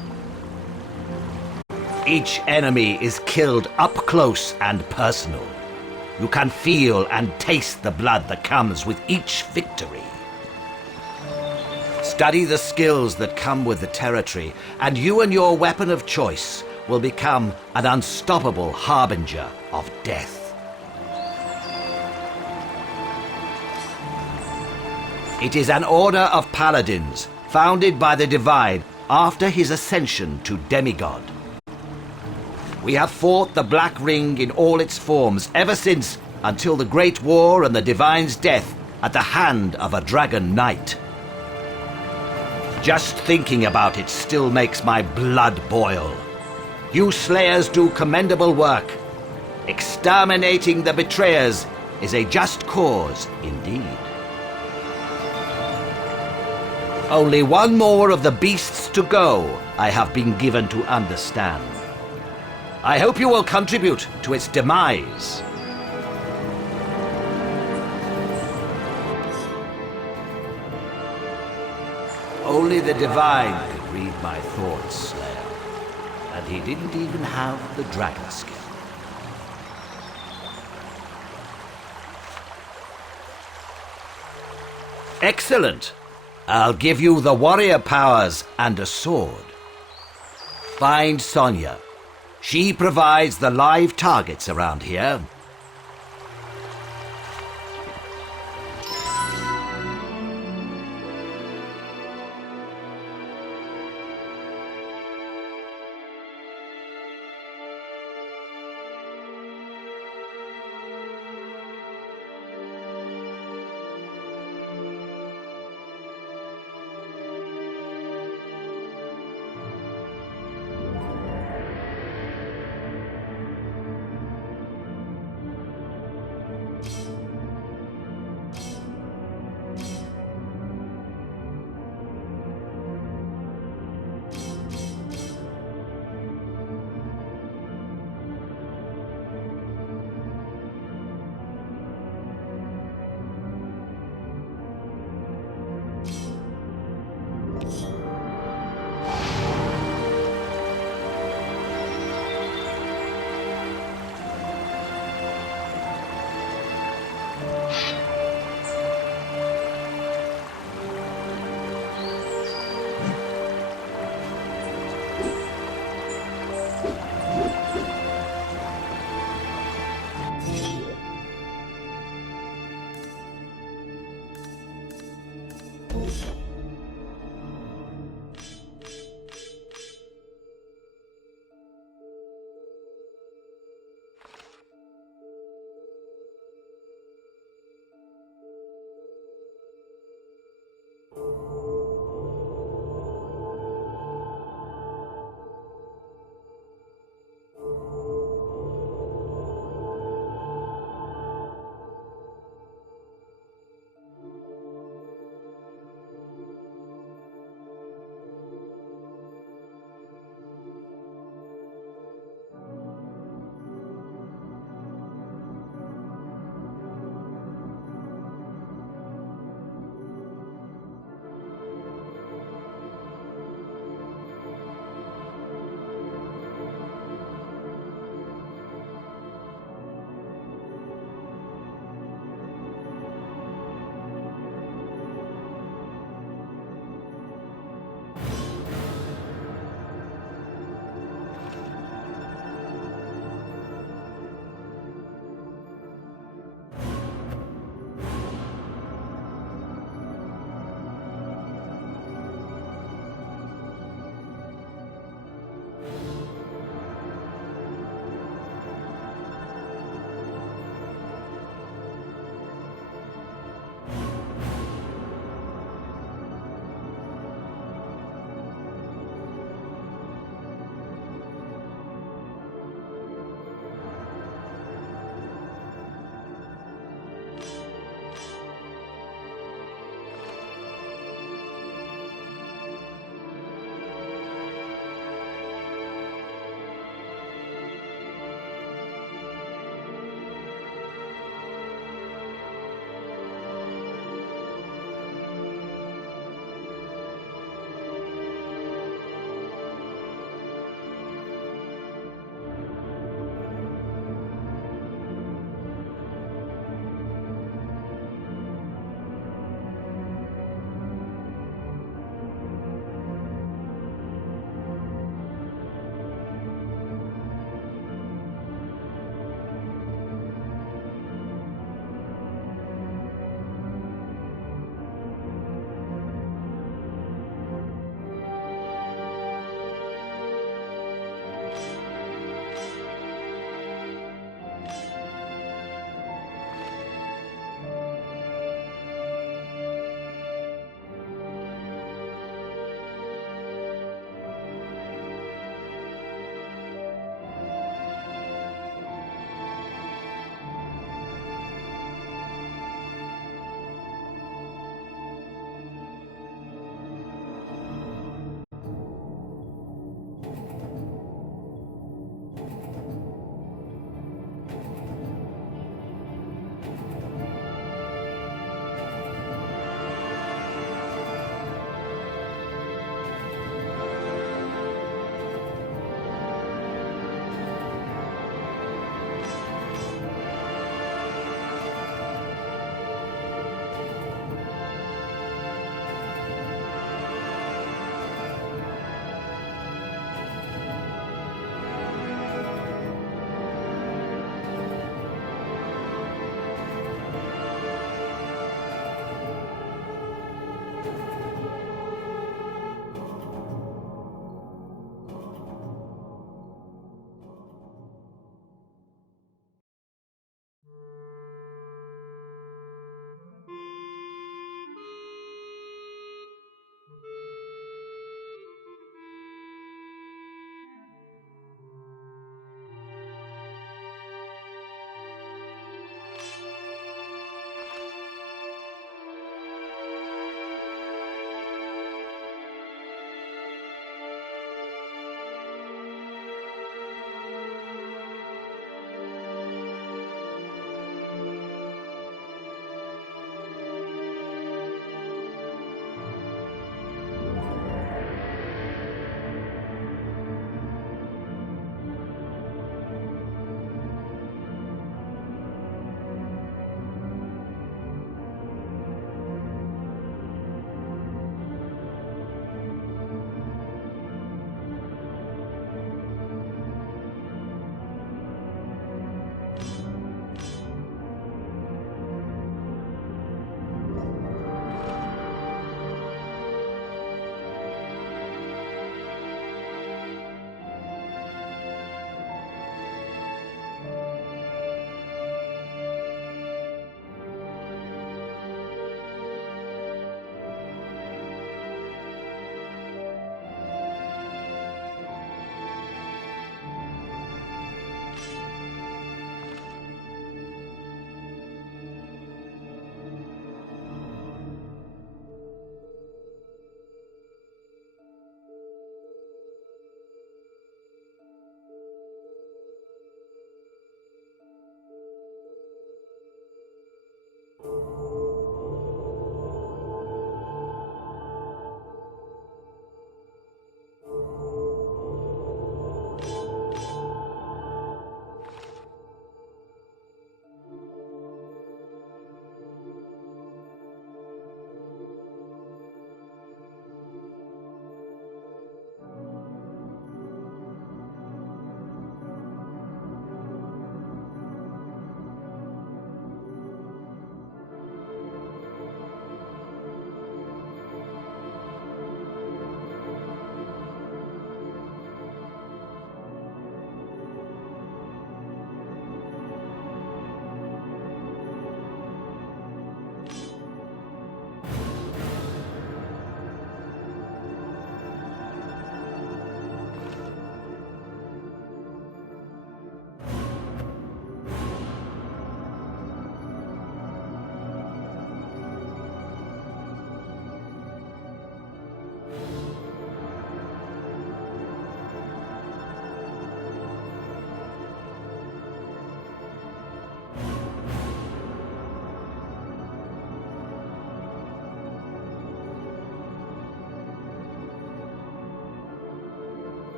Each enemy is killed up close and personal. You can feel and taste the blood that comes with each victory. Study the skills that come with the territory, and you and your weapon of choice will become an unstoppable harbinger of death. It is an order of paladins, founded by the Divine after his ascension to demigod. We have fought the Black Ring in all its forms ever since, until the Great War and the Divine's death at the hand of a Dragon Knight. Just thinking about it still makes my blood boil. You Slayers do commendable work. Exterminating the betrayers is a just cause indeed. Only one more of the beasts to go, I have been given to understand. I hope you will contribute to its demise. Only the Divine could read my thoughts, Slayer. And he didn't even have the dragon skill. Excellent! I'll give you the warrior powers and a sword. Find Sonia. She provides the live targets around here.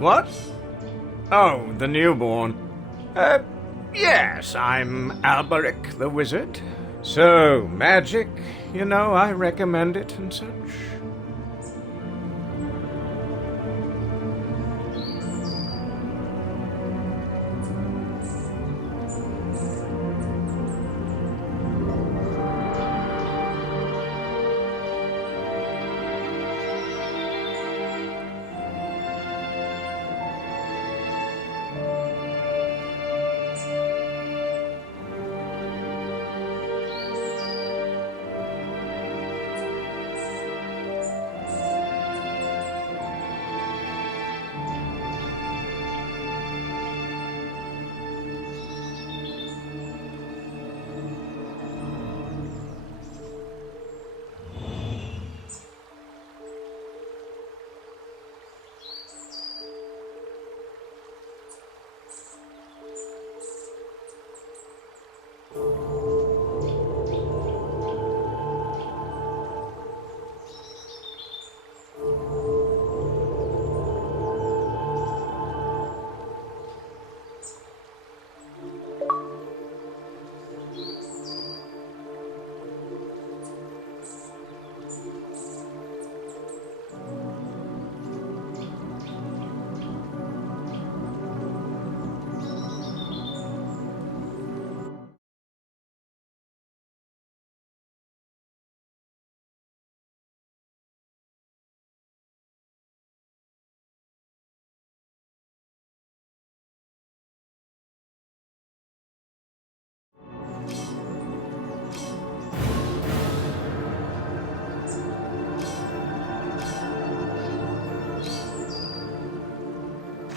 What? Oh, the newborn. Yes, I'm Alberic the Wizard. So, magic, you know, I recommend it and such.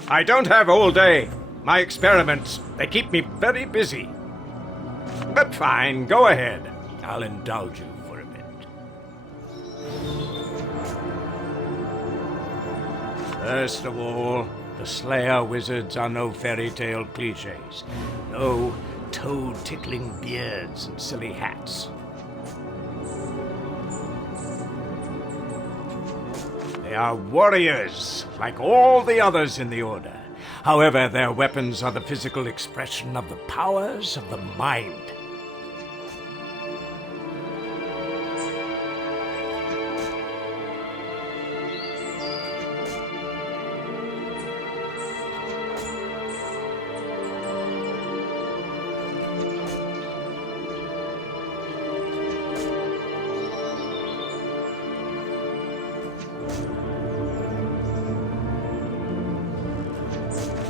I don't have all day. My experiments, they keep me very busy. But fine, go ahead. I'll indulge you for a bit. First of all, the Slayer wizards are no fairy tale cliches. No toad-tickling beards and silly hats. They are warriors, like all the others in the Order. However, their weapons are the physical expression of the powers of the mind.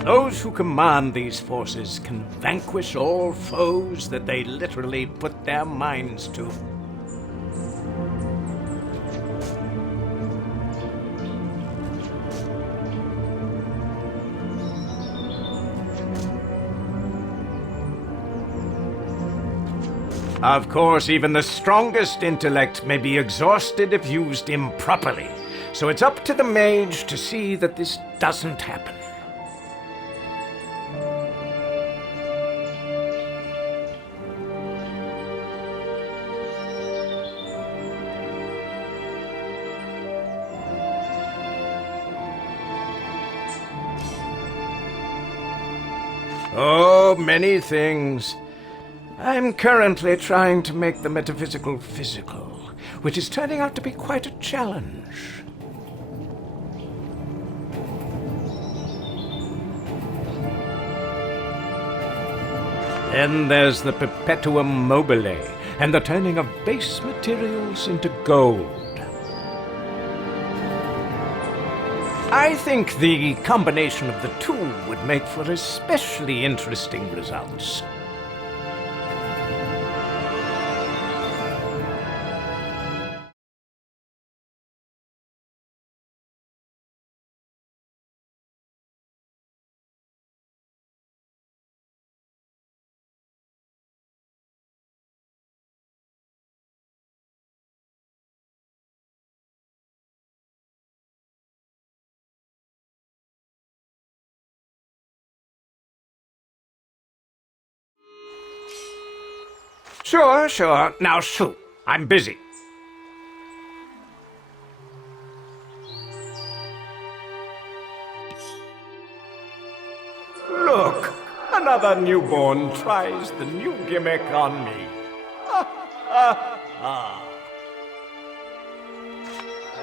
Those who command these forces can vanquish all foes that they literally put their minds to. Of course, even the strongest intellect may be exhausted if used improperly, so it's up to the mage to see that this doesn't happen. Oh, many things. I'm currently trying to make the metaphysical physical, which is turning out to be quite a challenge. Then there's the perpetuum mobile, and the turning of base materials into gold. I think the combination of the two would make for especially interesting results. Sure. Now shoot. I'm busy. another newborn tries the new gimmick on me.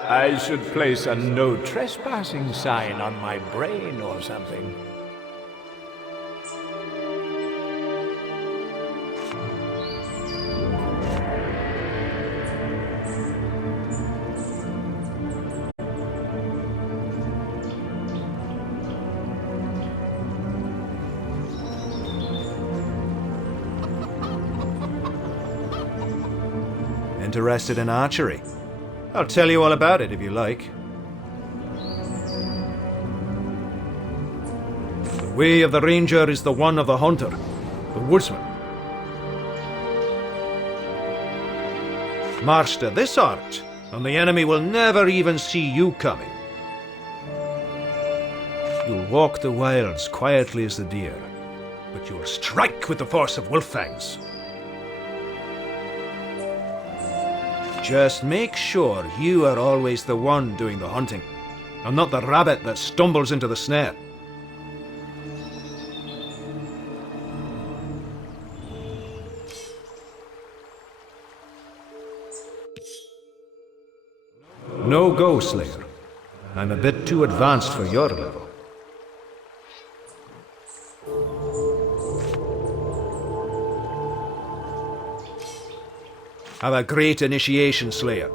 I should place a no trespassing sign on my brain or something. Interested in archery? I'll tell you all about it if you like. The way of the ranger is the one of the hunter, the woodsman. Master this art, and the enemy will never even see you coming. You'll walk the wilds quietly as the deer, but you'll strike with the force of wolf fangs. Just make sure you are always the one doing the hunting, and not the rabbit that stumbles into the snare. No go, Slayer. I'm a bit too advanced for your level. Have a great initiation, Slayer.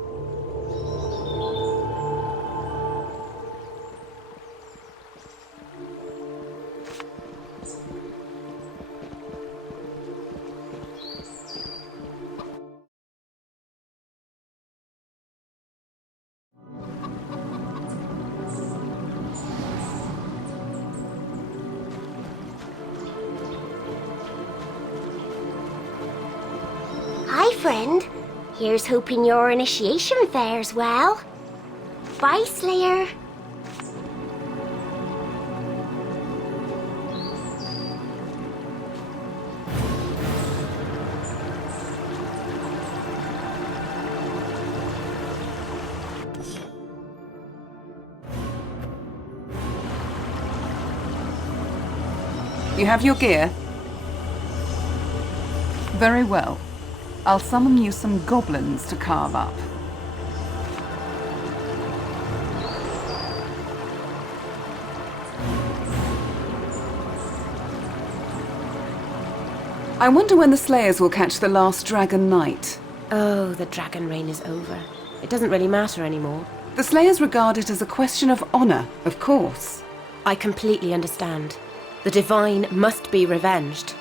Hi, friend. Here's hoping your initiation fares well. Bye, Slayer. You have your gear? Very well. I'll summon you some goblins to carve up. I wonder when the Slayers will catch the last Dragon Knight. Oh, the dragon reign is over. It doesn't really matter anymore. The Slayers regard it as a question of honor, of course. I completely understand. The divine must be revenged.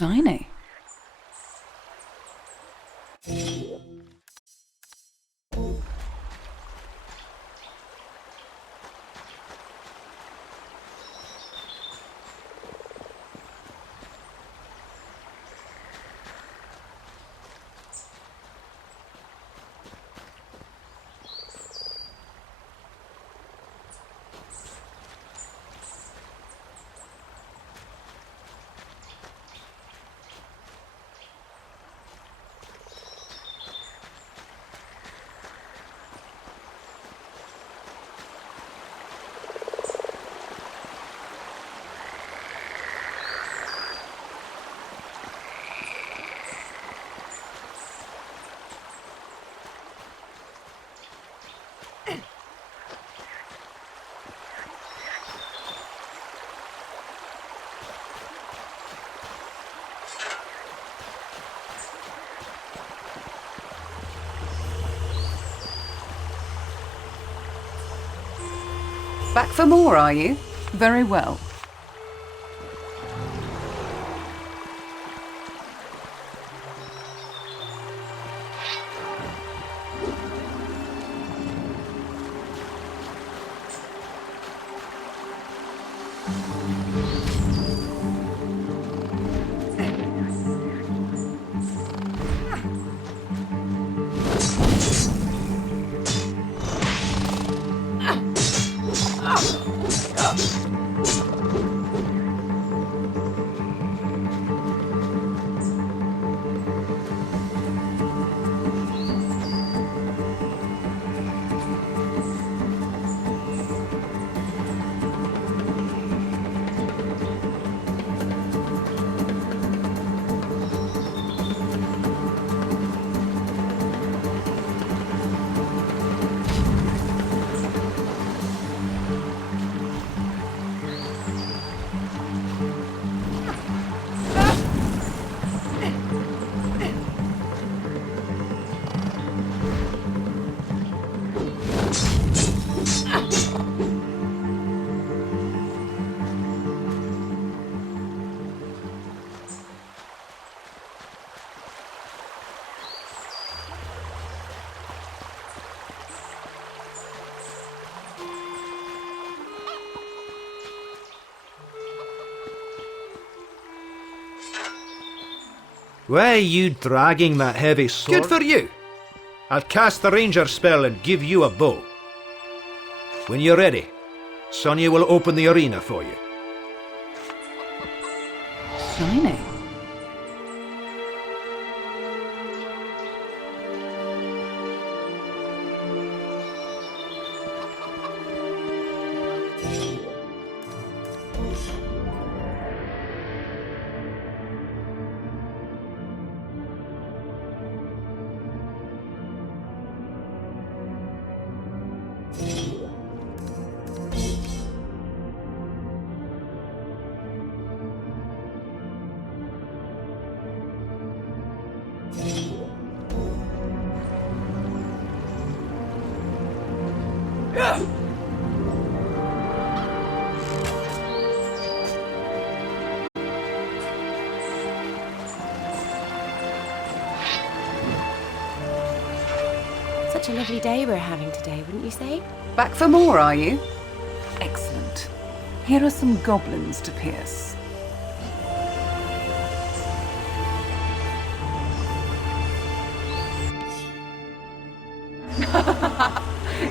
Shiny. Back for more, are you? Very well. Why are you dragging that heavy sword? Good for you. I'll cast the ranger spell and give you a bow. When you're ready, Sonia will open the arena for you. Shiny. Such a lovely day we're having today, wouldn't you say? Back for more, are you? Excellent. Here are some goblins to pierce.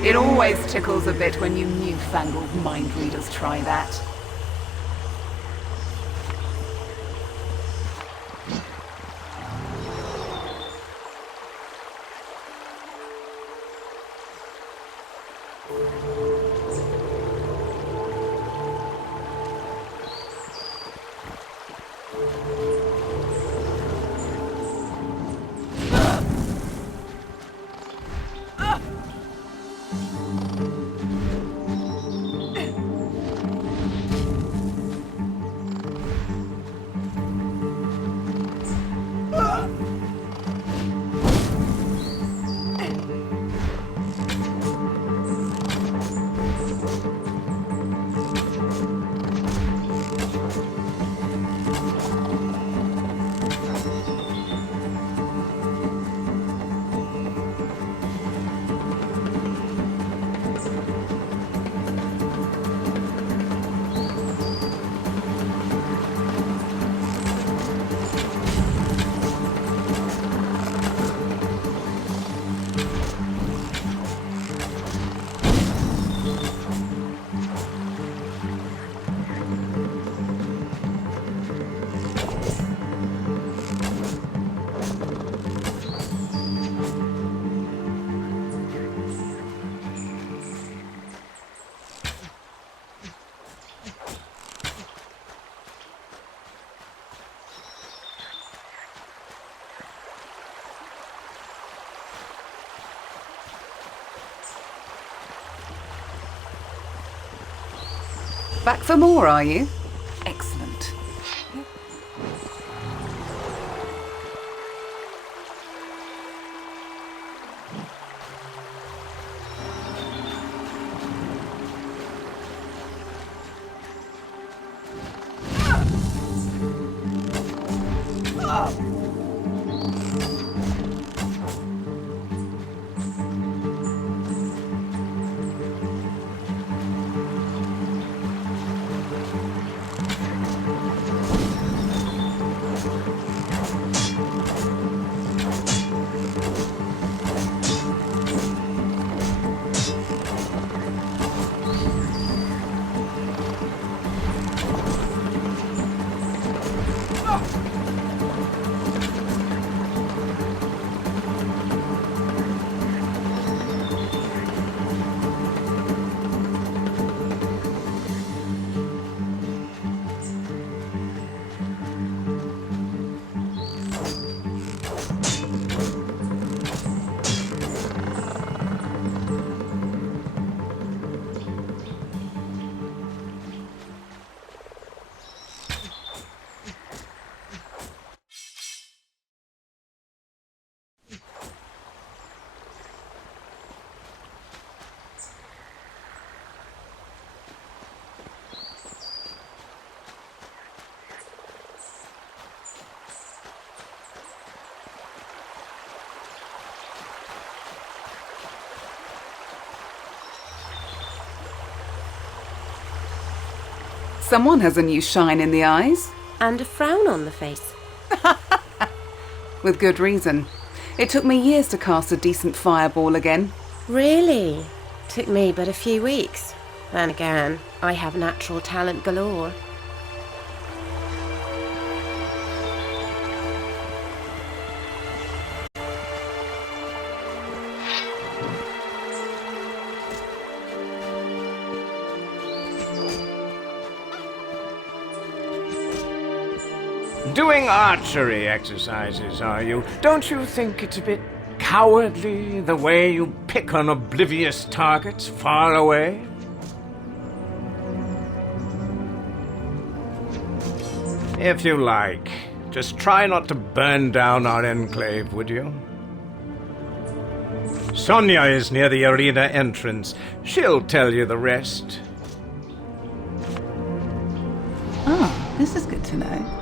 It always tickles a bit when you newfangled mind readers try that. Back for more, are you? Excellent. Someone has a new shine in the eyes. And a frown on the face. With good reason. It took me years to cast a decent fireball again. Really? Took me but a few weeks. Then again, I have natural talent galore. Doing archery exercises, are you? Don't you think it's a bit cowardly, the way you pick on oblivious targets far away? If you like, just try not to burn down our enclave, would you? Sonia is near the arena entrance. She'll tell you the rest. Oh, this is good to know.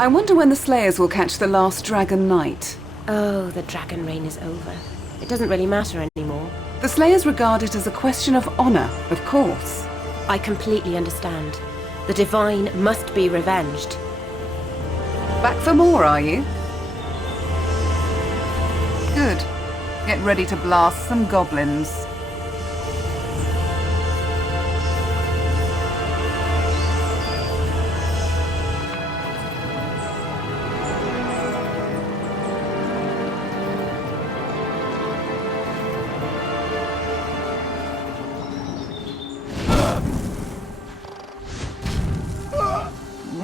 I wonder when the Slayers will catch the last Dragon Knight. Oh, the dragon reign is over. It doesn't really matter anymore. The Slayers regard it as a question of honor, of course. I completely understand. The Divine must be revenged. Back for more, are you? Good. Get ready to blast some goblins.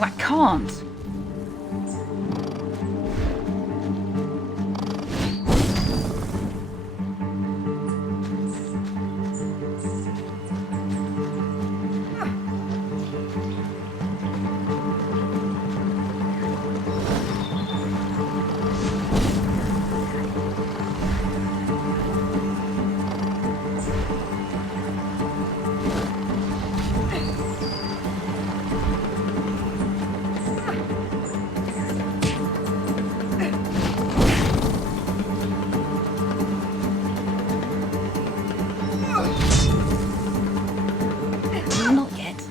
I can't. Not yet.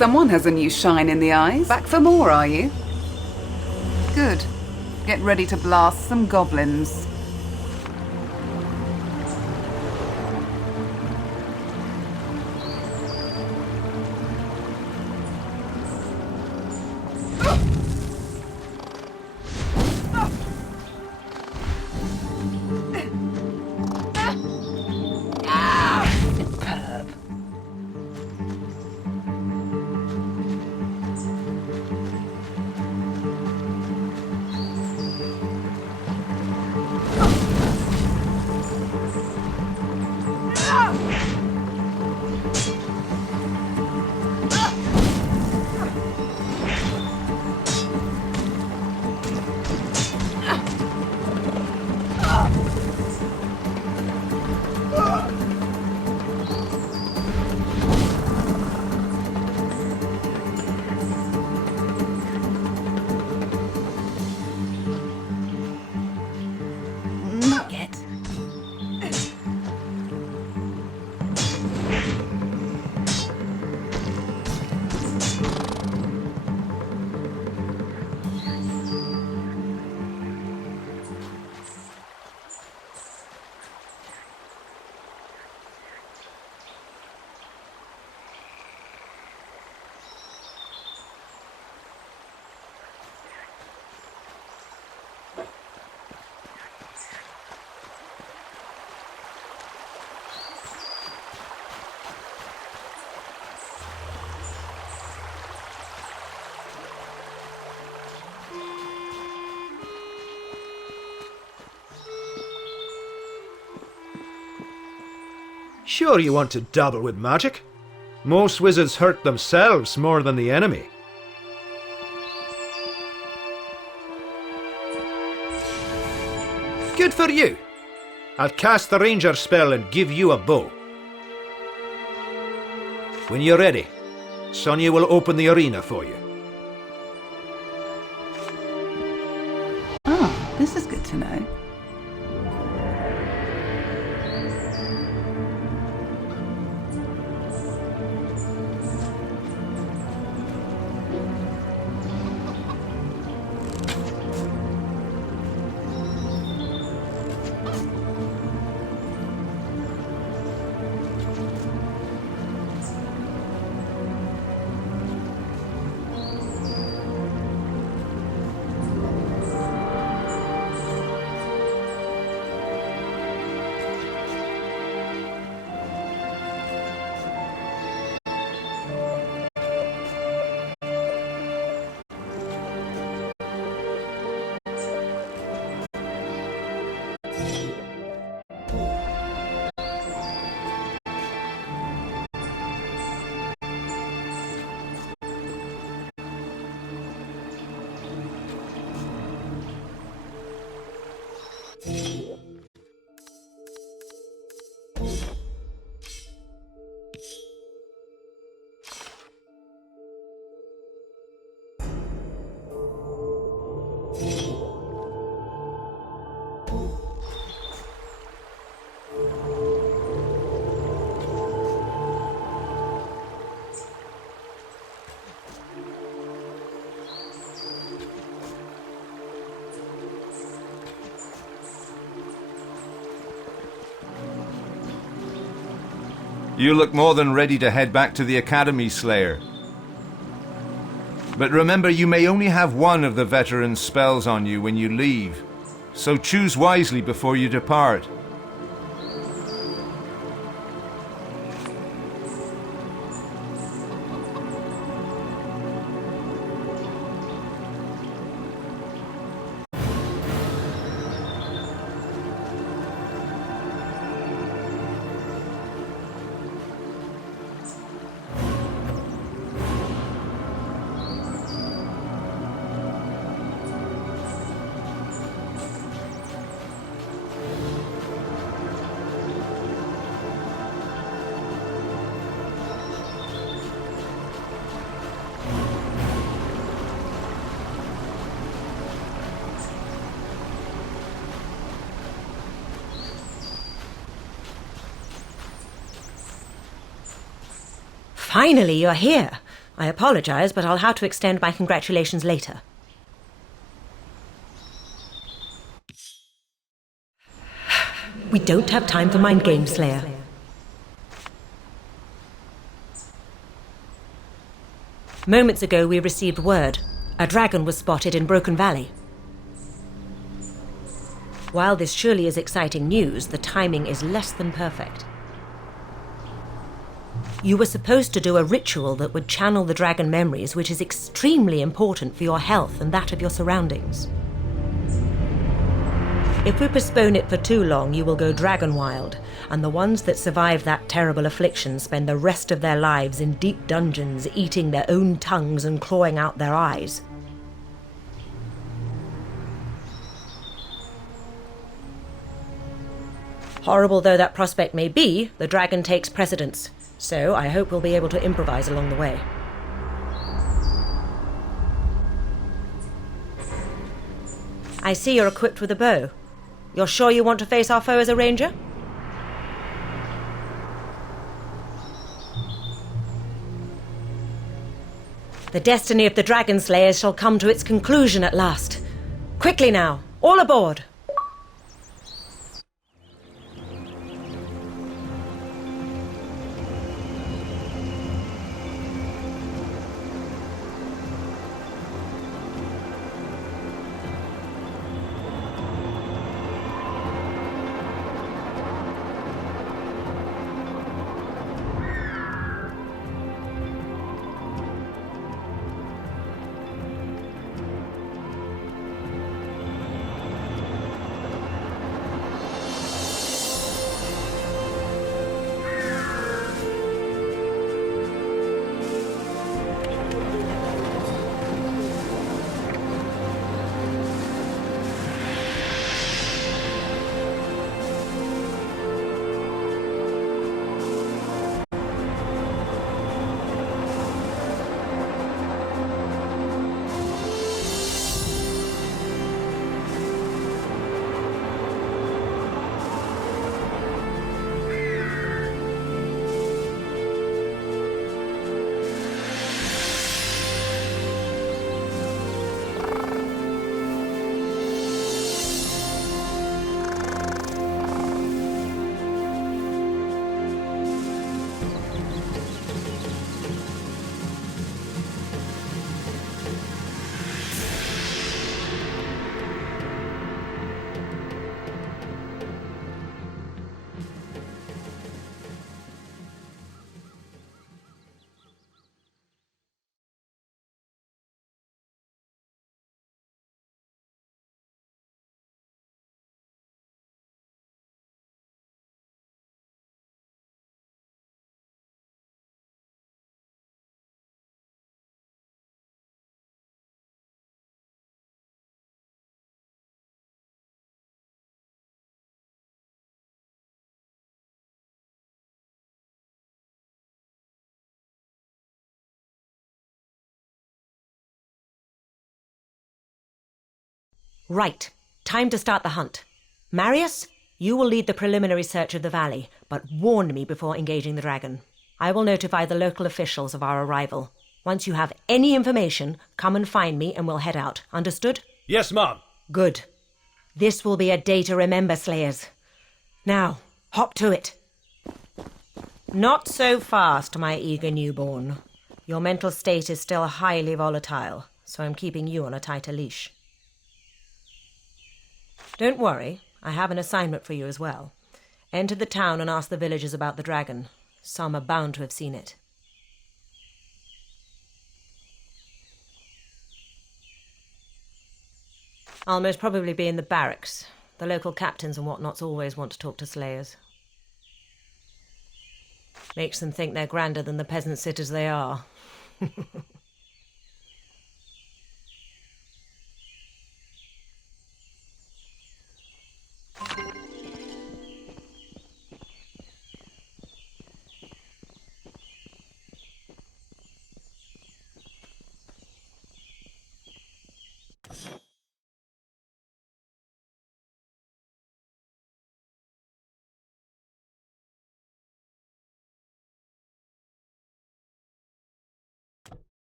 Someone has a new shine in the eyes. Back for more, are you? Good. Get ready to blast some goblins. Sure you want to dabble with magic? Most wizards hurt themselves more than the enemy. Good for you. I'll cast the ranger spell and give you a bow. When you're ready, Sonia will open the arena for you. Ah, this is good to know. You look more than ready to head back to the Academy, Slayer. But remember, you may only have one of the veteran spells on you when you leave, so choose wisely before you depart. Finally, you're here. I apologize, but I'll have to extend my congratulations later. We don't have time for mind games, Slayer. Moments ago, we received word. A dragon was spotted in Broken Valley. While this surely is exciting news, the timing is less than perfect. You were supposed to do a ritual that would channel the dragon memories, which is extremely important for your health and that of your surroundings. If we postpone it for too long, you will go dragon wild, and the ones that survive that terrible affliction spend the rest of their lives in deep dungeons, eating their own tongues and clawing out their eyes. Horrible though that prospect may be, the dragon takes precedence. So I hope we'll be able to improvise along the way. I see you're equipped with a bow. You're sure you want to face our foe as a ranger? The destiny of the Dragon Slayers shall come to its conclusion at last. Quickly now, all aboard! Right. Time to start the hunt. Marius, you will lead the preliminary search of the valley, but warn me before engaging the dragon. I will notify the local officials of our arrival. Once you have any information, come and find me and we'll head out. Understood? Yes, Mom. Good. This will be a day to remember, Slayers. Now, hop to it. Not so fast, my eager newborn. Your mental state is still highly volatile, so I'm keeping you on a tighter leash. Don't worry, I have an assignment for you as well. Enter the town and ask the villagers about the dragon. Some are bound to have seen it. I'll most probably be in the barracks. The local captains and whatnots always want to talk to Slayers. Makes them think they're grander than the peasant sitters they are.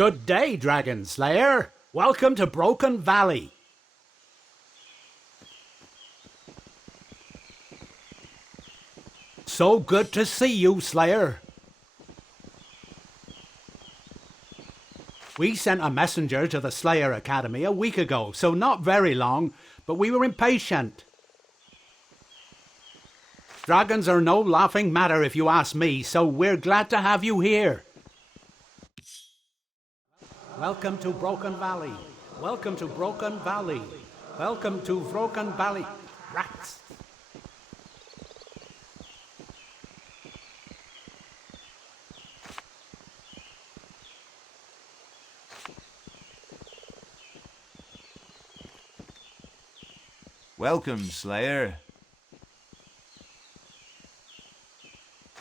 Good day, Dragon Slayer. Welcome to Broken Valley. So good to see you, Slayer. We sent a messenger to the Slayer Academy a week ago, so not very long, but we were impatient. Dragons are no laughing matter if you ask me, so we're glad to have you here. Welcome to Broken Valley. Welcome to Broken Valley. Welcome to Broken Valley. Rats. Welcome, Slayer.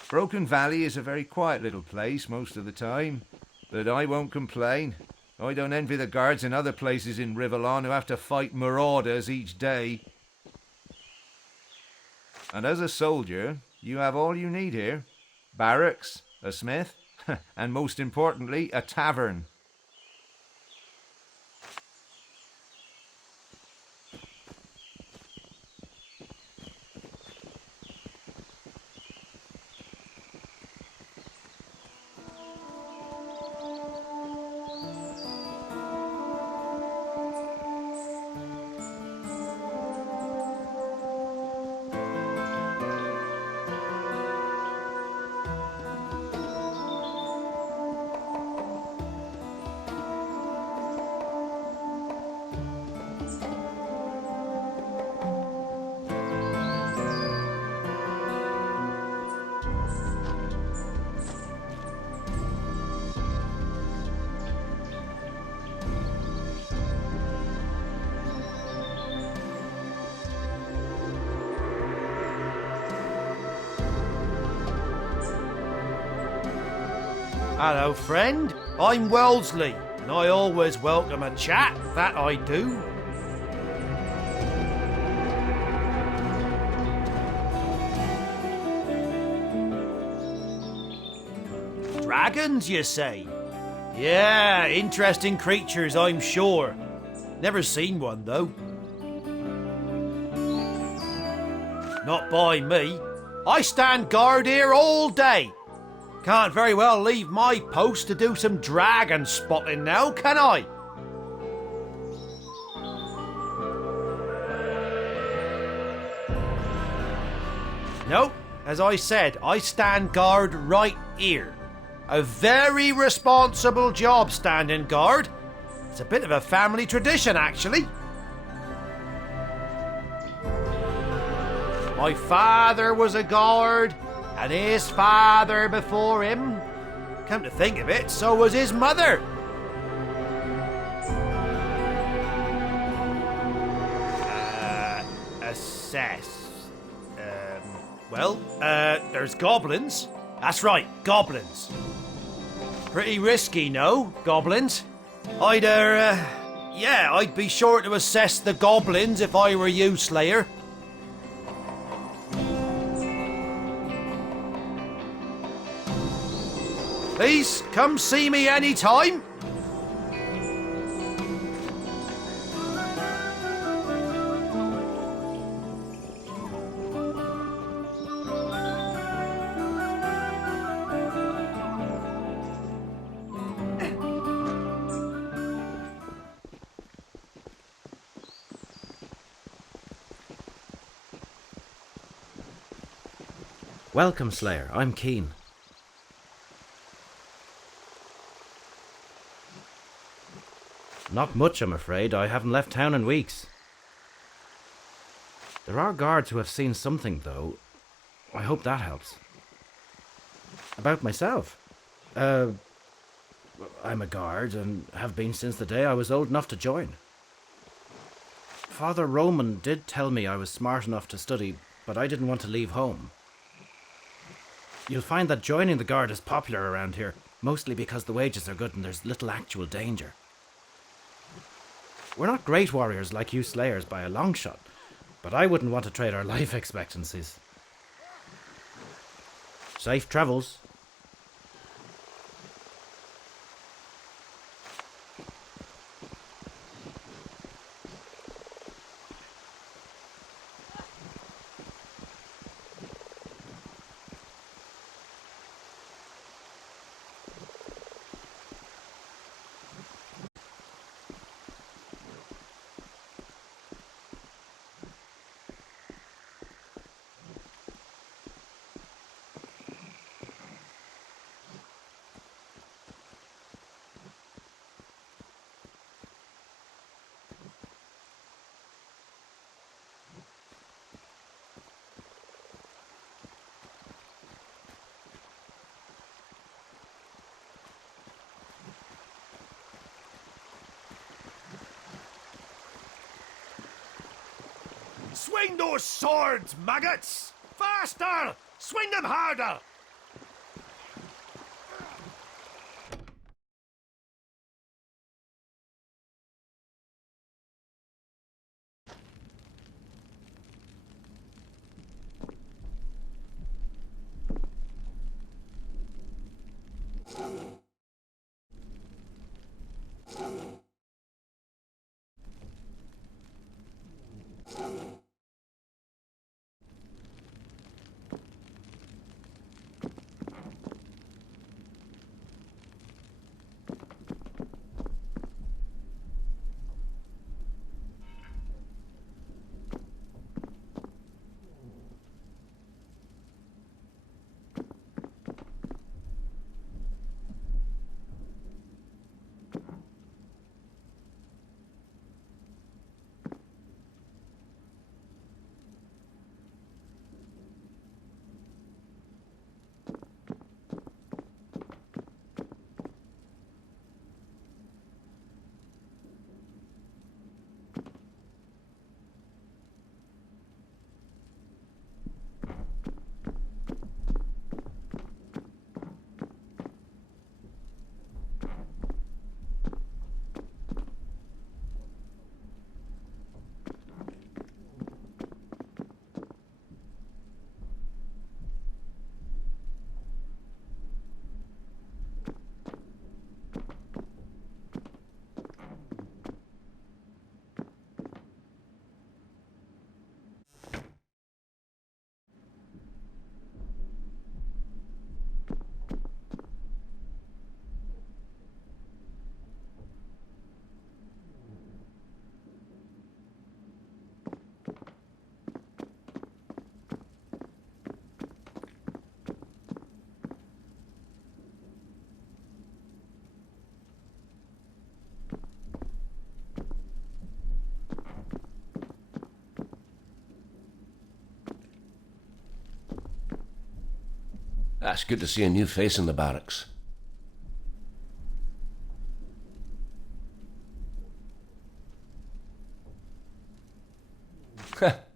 Broken Valley is a very quiet little place most of the time, but I won't complain. I don't envy the guards in other places in Rivellon who have to fight marauders each day. And as a soldier, you have all you need here. Barracks, a smith, and most importantly, a tavern. Hello, friend. I'm Wellesley, and I always welcome a chat, that I do. Dragons, you say? Yeah, interesting creatures, I'm sure. Never seen one, though. Not by me. I stand guard here all day. Can't very well leave my post to do some dragon spotting now, can I? No, as I said, I stand guard right here. A very responsible job standing guard. It's a bit of a family tradition, actually. My father was a guard, and his father before him. Come to think of it, so was his mother. Assess. There's goblins. That's right, goblins. Pretty risky, no, goblins? I'd be sure to assess the goblins if I were you, Slayer. Please, come see me anytime. Welcome, Slayer. I'm Keen. Not much, I'm afraid. I haven't left town in weeks. There are guards who have seen something, though. I hope that helps. About myself. I'm a guard, and have been since the day I was old enough to join. Father Roman did tell me I was smart enough to study, but I didn't want to leave home. You'll find that joining the guard is popular around here, mostly because the wages are good and there's little actual danger. We're not great warriors like you Slayers by a long shot, but I wouldn't want to trade our life expectancies. Safe travels. Swing those swords, maggots! Faster! Swing them harder! It's good to see a new face in the barracks.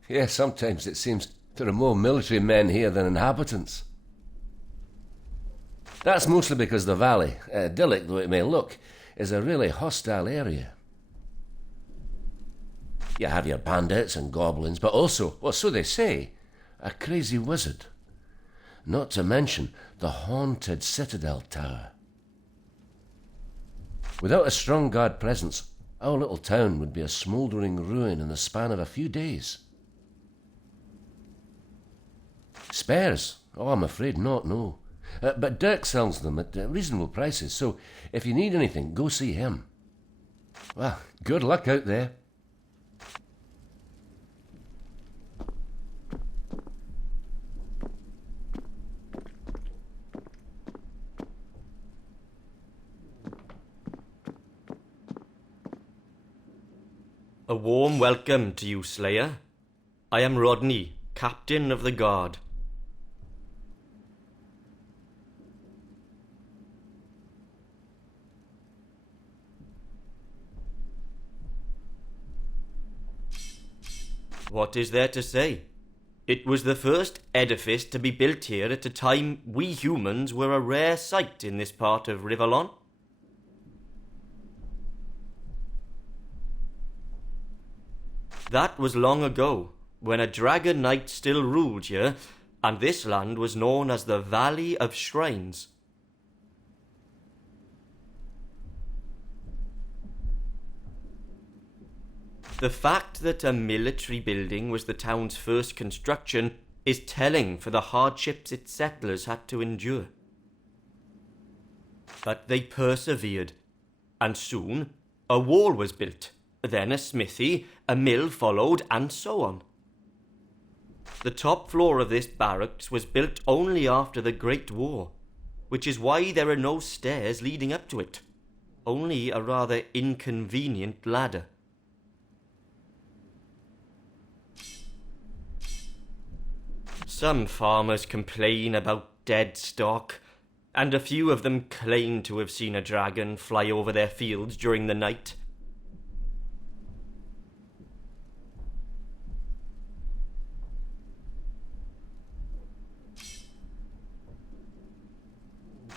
Yeah, sometimes it seems there are more military men here than inhabitants. That's mostly because the valley, idyllic though it may look, is a really hostile area. You have your bandits and goblins, but also, well, so they say, a crazy wizard. Not to mention the haunted Citadel Tower. Without a strong guard presence, our little town would be a smouldering ruin in the span of a few days. Spares? Oh, I'm afraid not, no. But Dirk sells them at reasonable prices, so if you need anything, go see him. Well, good luck out there. A warm welcome to you, Slayer. I am Rodney, Captain of the Guard. What is there to say? It was the first edifice to be built here at a time we humans were a rare sight in this part of Rivellon. That was long ago, when a dragon knight still ruled here, and this land was known as the Valley of Shrines. The fact that a military building was the town's first construction is telling for the hardships its settlers had to endure. But they persevered, and soon a wall was built, then a smithy, a mill followed, and so on. The top floor of this barracks was built only after the Great War, which is why there are no stairs leading up to it, only a rather inconvenient ladder. Some farmers complain about dead stock, and a few of them claim to have seen a dragon fly over their fields during the night.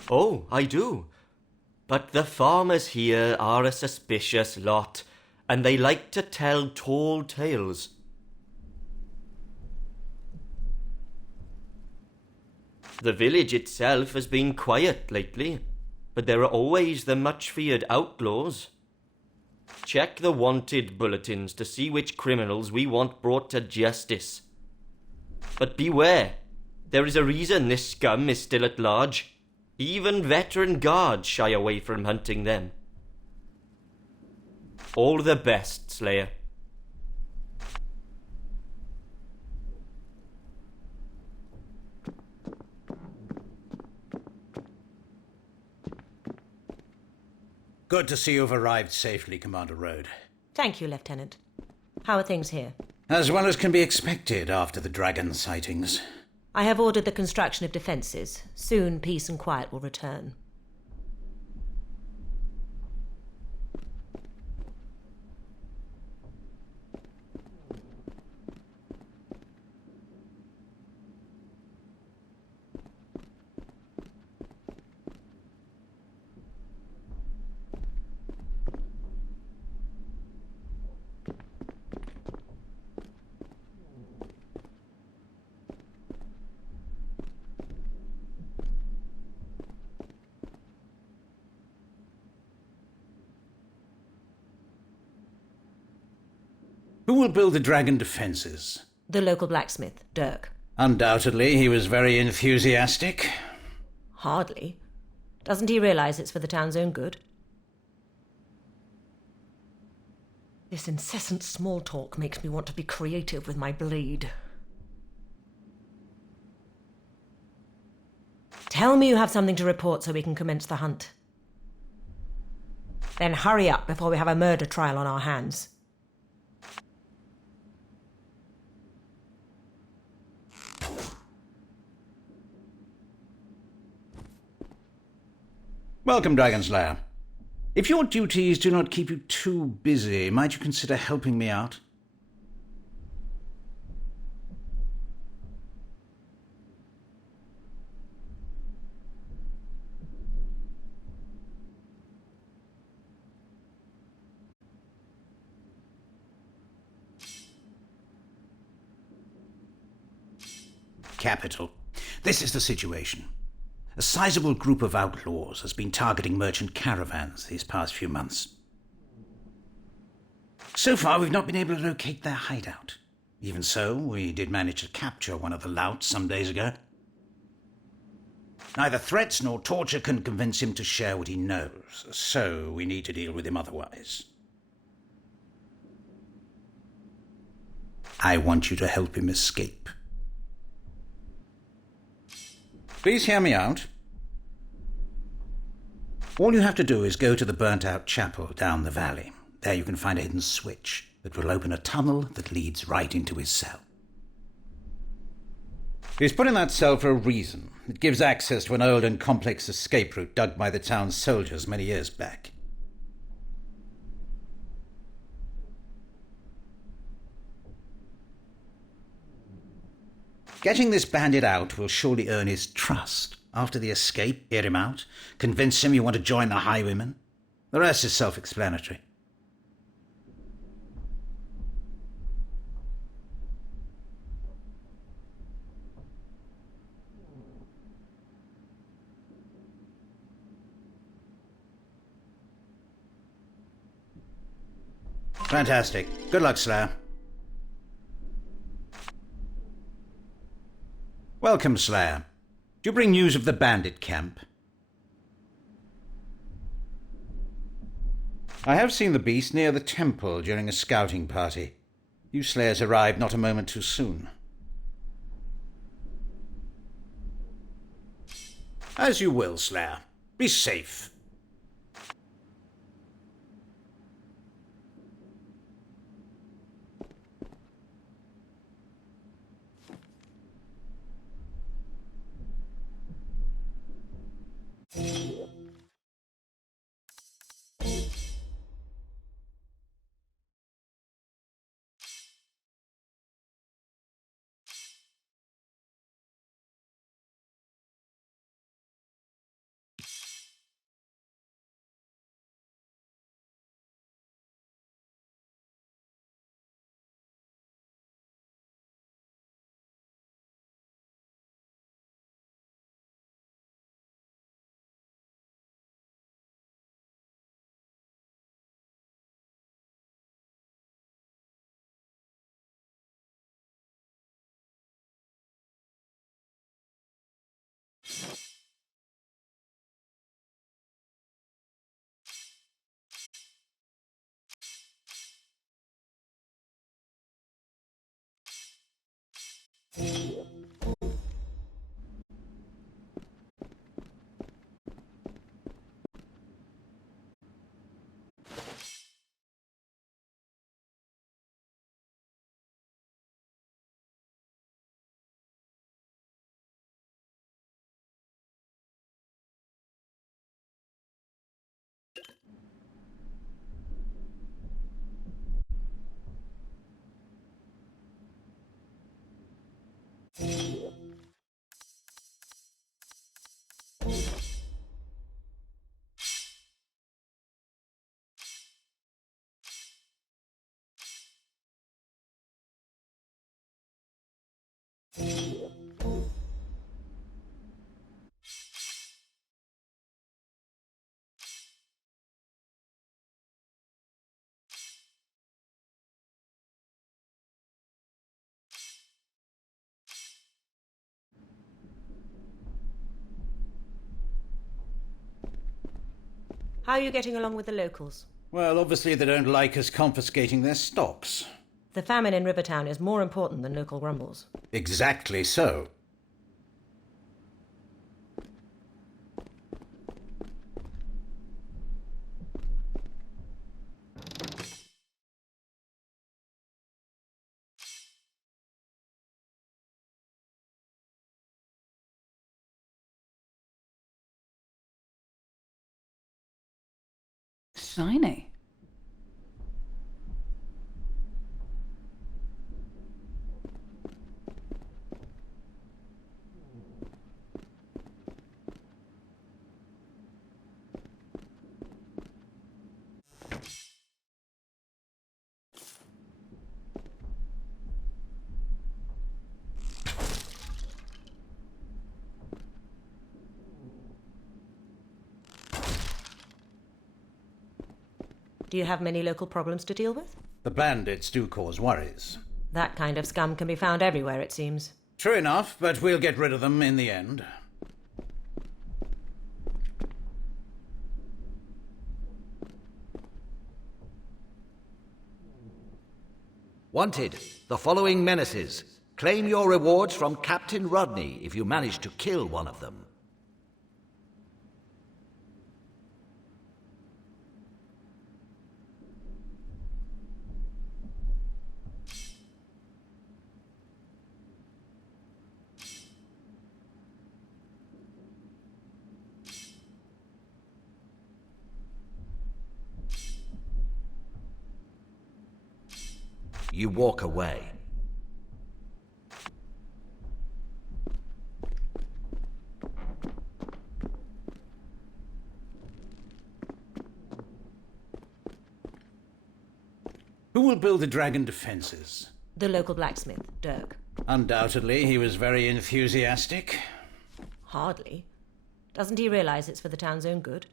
Oh, I do. But the farmers here are a suspicious lot, and they like to tell tall tales. The village itself has been quiet lately, but there are always the much-feared outlaws. Check the wanted bulletins to see which criminals we want brought to justice. But beware, there is a reason this scum is still at large. Even veteran guards shy away from hunting them. All the best, Slayer. Good to see you've arrived safely, Commander Road. Thank you, Lieutenant. How are things here? As well as can be expected after the dragon sightings. I have ordered the construction of defences. Soon peace and quiet will return. Who will build the dragon defences? The local blacksmith, Dirk. Undoubtedly, he was very enthusiastic. Hardly. Doesn't he realise it's for the town's own good? This incessant small talk makes me want to be creative with my blade. Tell me you have something to report so we can commence the hunt. Then hurry up before we have a murder trial on our hands. Welcome, Dragonslayer. If your duties do not keep you too busy, might you consider helping me out? Capital. This is the situation. A sizable group of outlaws has been targeting merchant caravans these past few months. So far, we've not been able to locate their hideout. Even so, we did manage to capture one of the louts some days ago. Neither threats nor torture can convince him to share what he knows, so we need to deal with him otherwise. I want you to help him escape. Please hear me out. All you have to do is go to the burnt-out chapel down the valley. There you can find a hidden switch that will open a tunnel that leads right into his cell. He's put in that cell for a reason. It gives access to an old and complex escape route dug by the town's soldiers many years back. Getting this bandit out will surely earn his trust. After the escape, hear him out, convince him you want to join the Highwaymen. The rest is self-explanatory. Fantastic. Good luck, Slayer. Welcome, Slayer. Do you bring news of the bandit camp? I have seen the beast near the temple during a scouting party. You Slayers arrived not a moment too soon. As you will, Slayer. Be safe. How are you getting along with the locals? Well, obviously they don't like us confiscating their stocks. The famine in Rivertown is more important than local grumbles. Exactly so. Shiny. Do you have many local problems to deal with? The bandits do cause worries. That kind of scum can be found everywhere, it seems. True enough, but we'll get rid of them in the end. Wanted, the following menaces. Claim your rewards from Captain Rodney if you manage to kill one of them. You walk away. Who will build the dragon defenses? The local blacksmith, Dirk. Undoubtedly, he was very enthusiastic. Hardly. Doesn't he realize it's for the town's own good?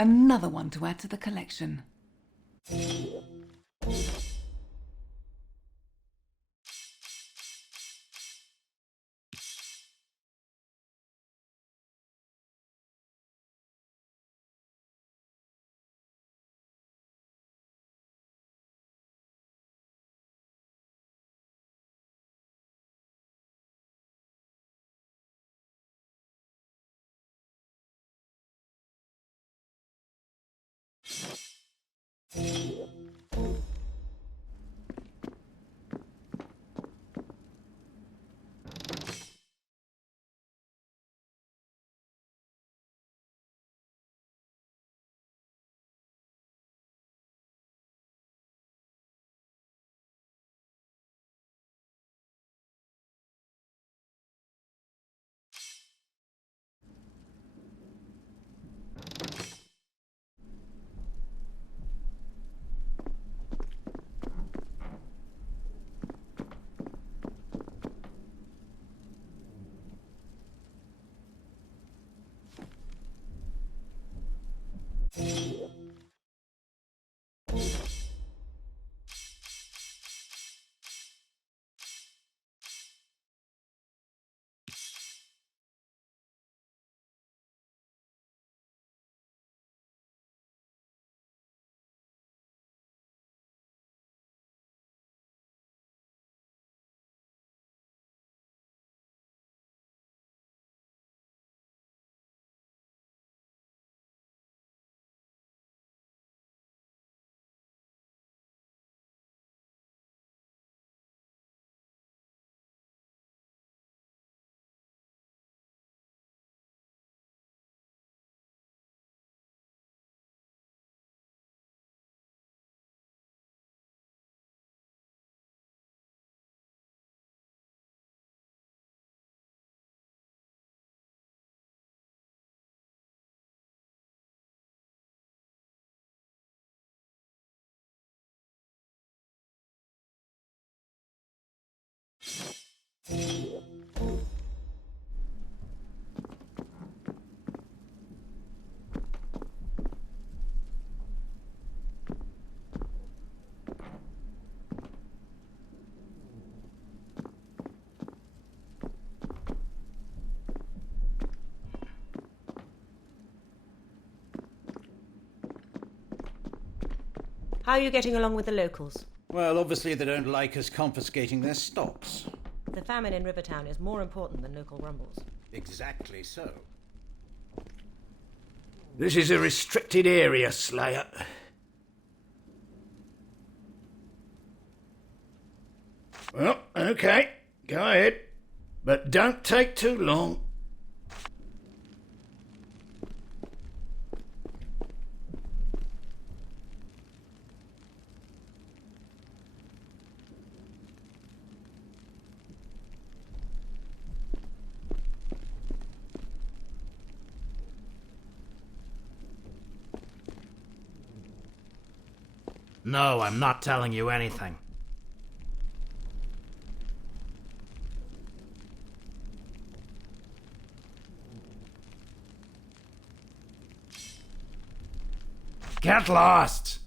Another one to add to the collection. How are you getting along with the locals? Well, obviously they don't like us confiscating their stocks. The famine in Rivertown is more important than local rumbles. Exactly so. This is a restricted area, Slayer. Well, okay, go ahead. But don't take too long. No, I'm not telling you anything. Get lost!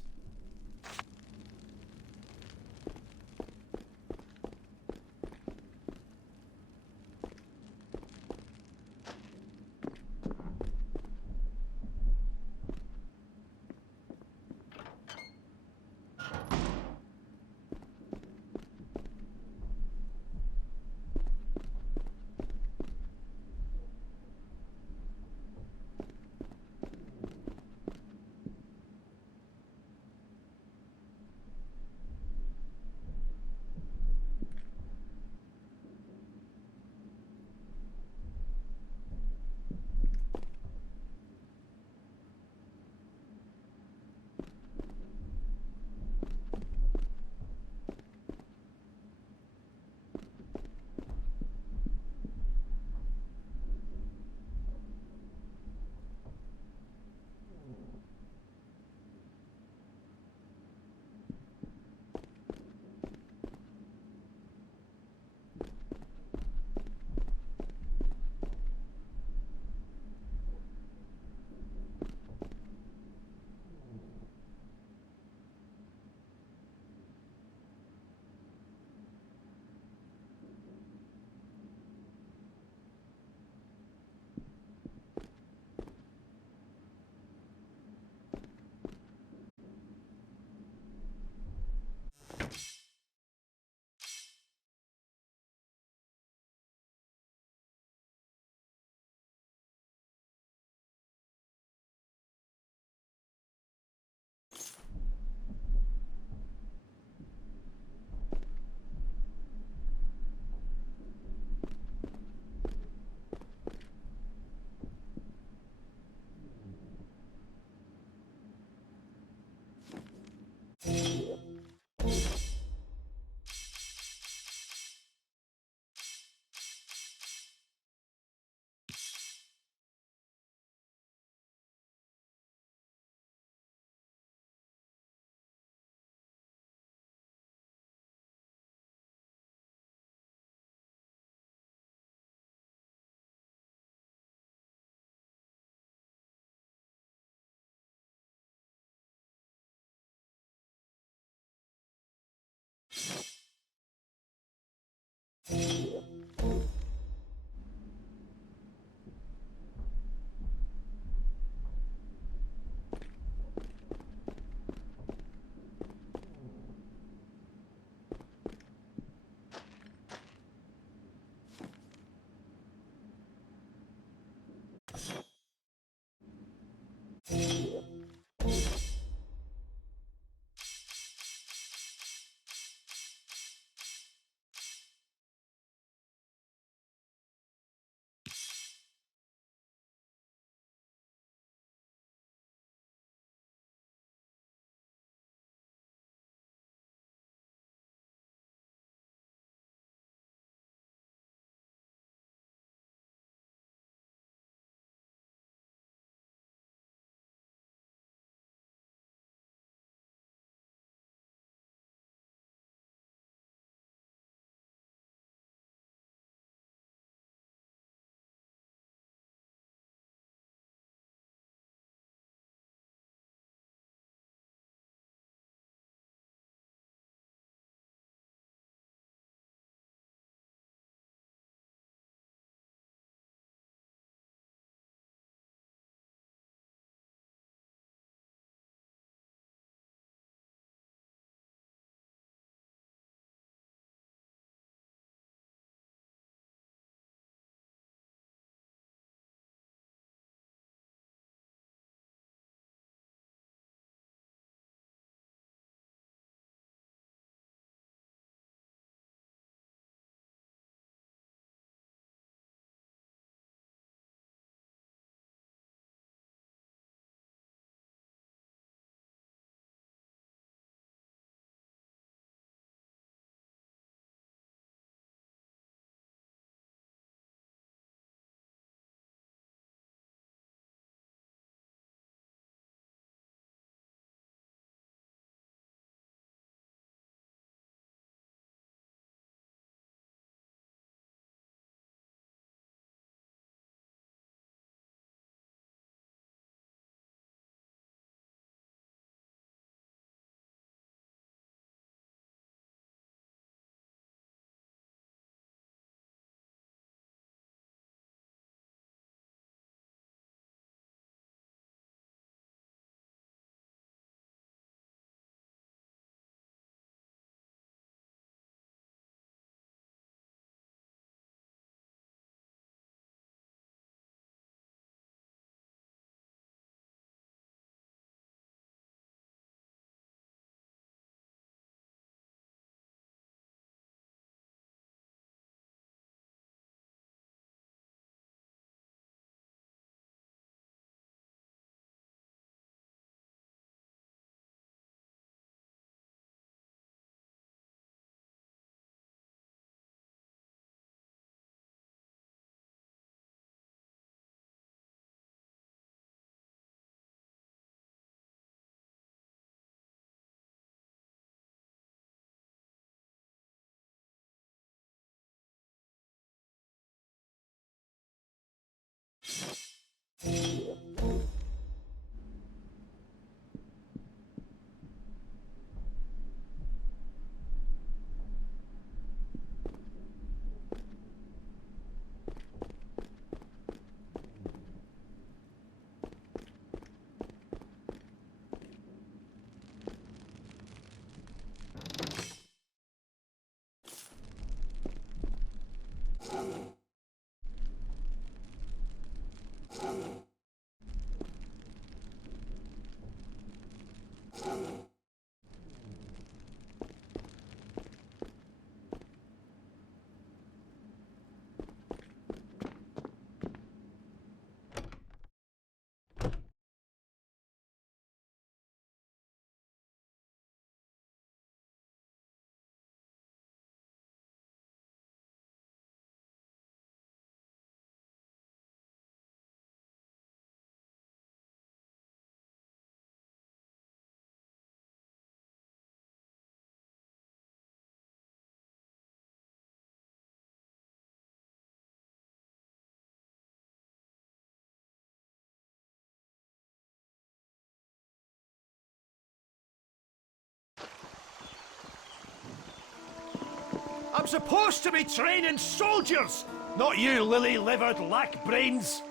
supposed to be training soldiers, not you lily-livered lack brains.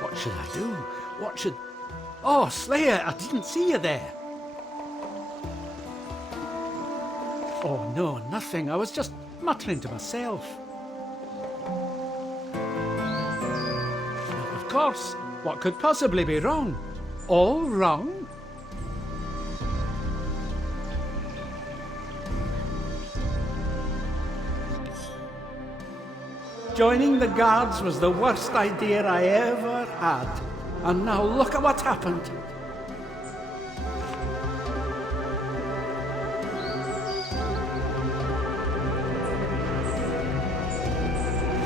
What should I do? What should... Oh, Slayer, I didn't see you there. Oh, no, nothing. I was just muttering to myself. Of course, what could possibly be wrong? All wrong? Joining the guards was the worst idea I ever had. And now look at what happened.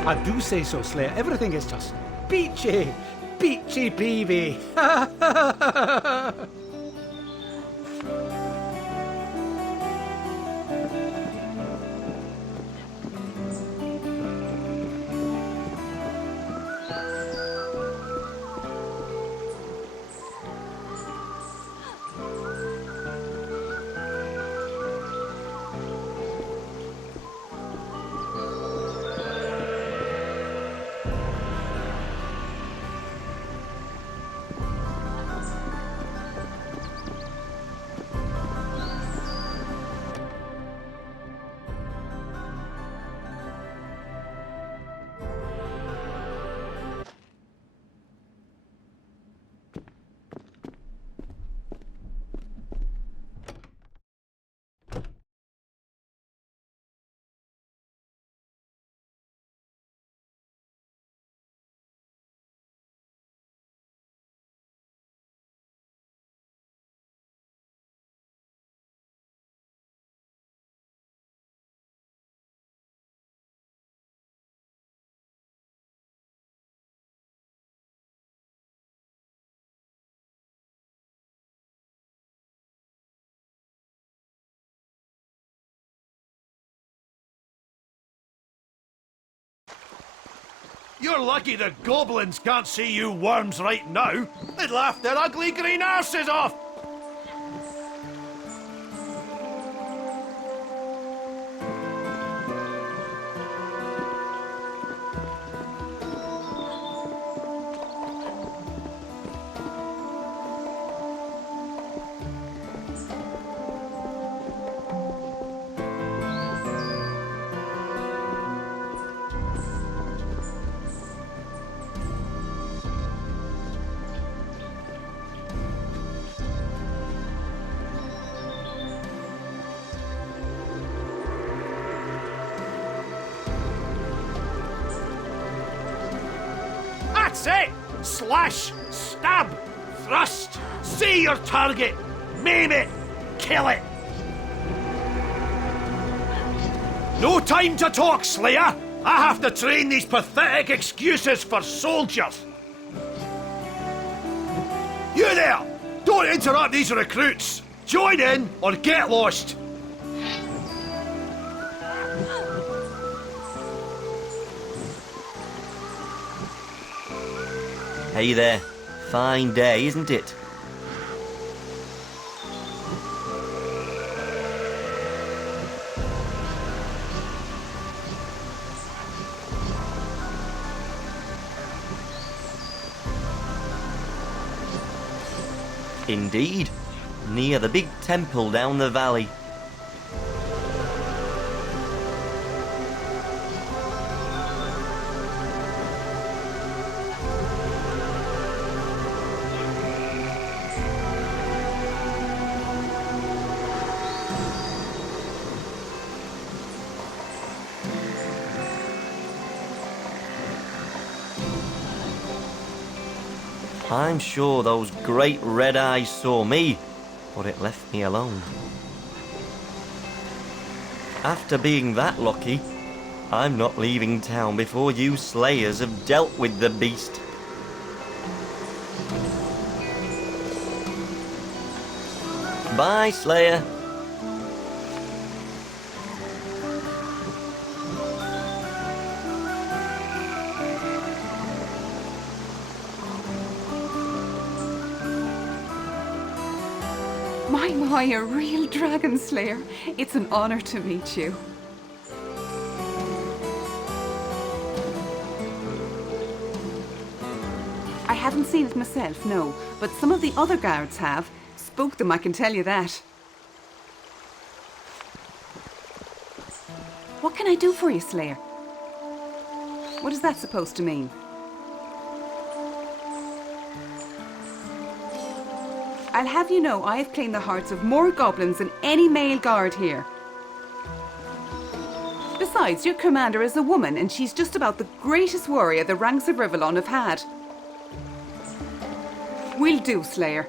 I do say so, Slayer. Everything is just peachy, peachy peavy. You're lucky the goblins can't see you worms right now. They'd laugh their ugly green arses off. That's it! Slash, stab, thrust, see your target, maim it, kill it! No time to talk, Slayer! I have to train these pathetic excuses for soldiers! You there! Don't interrupt these recruits! Join in or get lost! Hey there. Fine day, isn't it? Indeed. Near the big temple down the valley. I'm sure those great red eyes saw me, but it left me alone. After being that lucky, I'm not leaving town before you slayers have dealt with the beast. Bye, Slayer. My, a real dragon slayer. It's an honor to meet you. I haven't seen it myself, no, but some of the other guards have. Spoke them, I can tell you that. What can I do for you, Slayer? What is that supposed to mean? I'll have you know I have claimed the hearts of more goblins than any male guard here. Besides, your commander is a woman, and she's just about the greatest warrior the ranks of Rivellon have had. Will do, Slayer.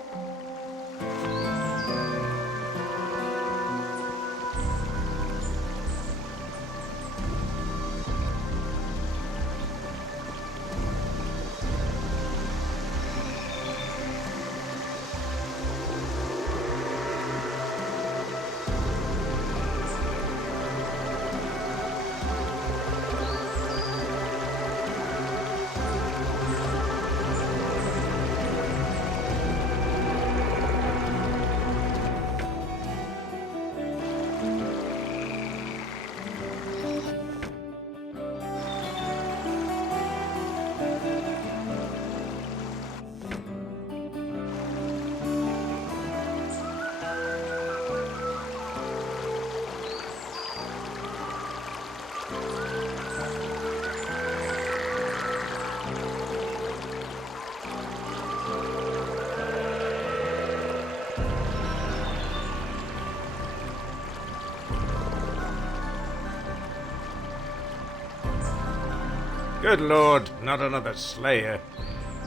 Good Lord, not another slayer.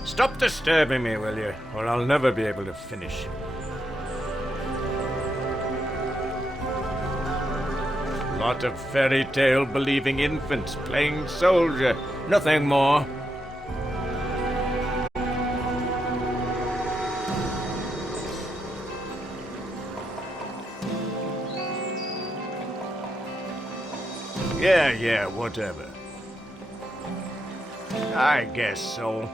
Stop disturbing me, will you? Or I'll never be able to finish. Lot of fairy tale believing infants playing soldier. Nothing more. Yeah, whatever. I guess so.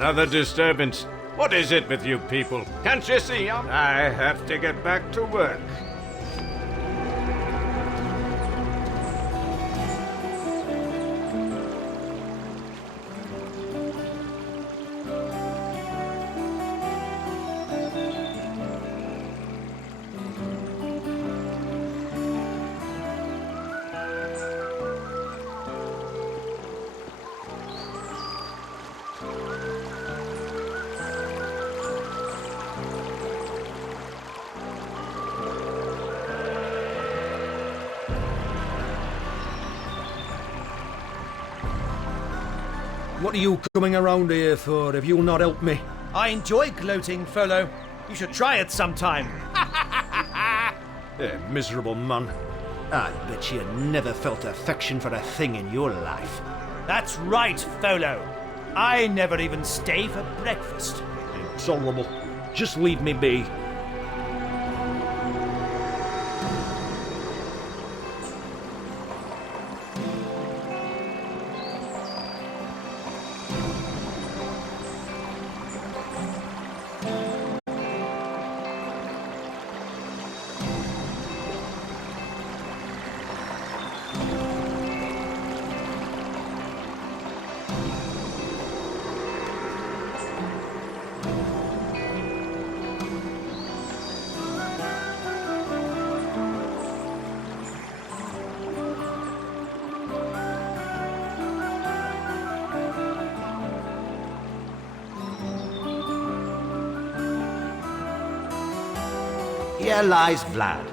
Another disturbance. What is it with you people? Can't you see I have to get back to work. What are you coming around here for if you'll not help me? I enjoy gloating, Frollo. You should try it sometime. Miserable man. I bet you never felt affection for a thing in your life. That's right, Folo. I never even stay for breakfast. Intolerable. Just leave me be. Here lies Vlad.